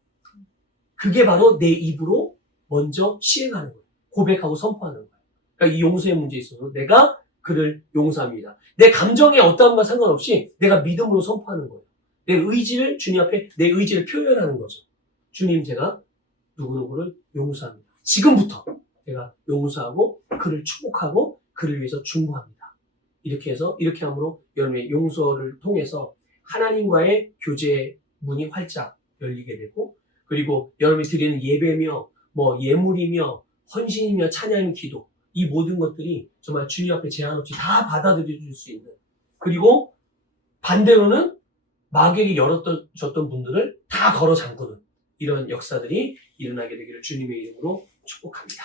그게 바로 내 입으로 먼저 시행하는 거예요. 고백하고 선포하는 거예요. 그러니까 이 용서의 문제에 있어서 내가 그를 용서합니다. 내 감정의 어떠함과 상관없이 내가 믿음으로 선포하는 거예요. 내 의지를 주님 앞에 내 의지를 표현하는 거죠. 주님, 제가 누구누구를 용서합니다. 지금부터 제가 용서하고 그를 축복하고 그를 위해서 중보합니다. 이렇게 해서 이렇게 함으로 여러분의 용서를 통해서 하나님과의 교제 문이 활짝 열리게 되고, 그리고 여러분이 드리는 예배며 예물이며 헌신이며 찬양이며 기도, 이 모든 것들이 정말 주님 앞에 제한 없이 다 받아들여줄 수 있는, 그리고 반대로는 마귀에게 열어줬던 분들을 다 걸어 잠그는 이런 역사들이 일어나게 되기를 주님의 이름으로 축복합니다.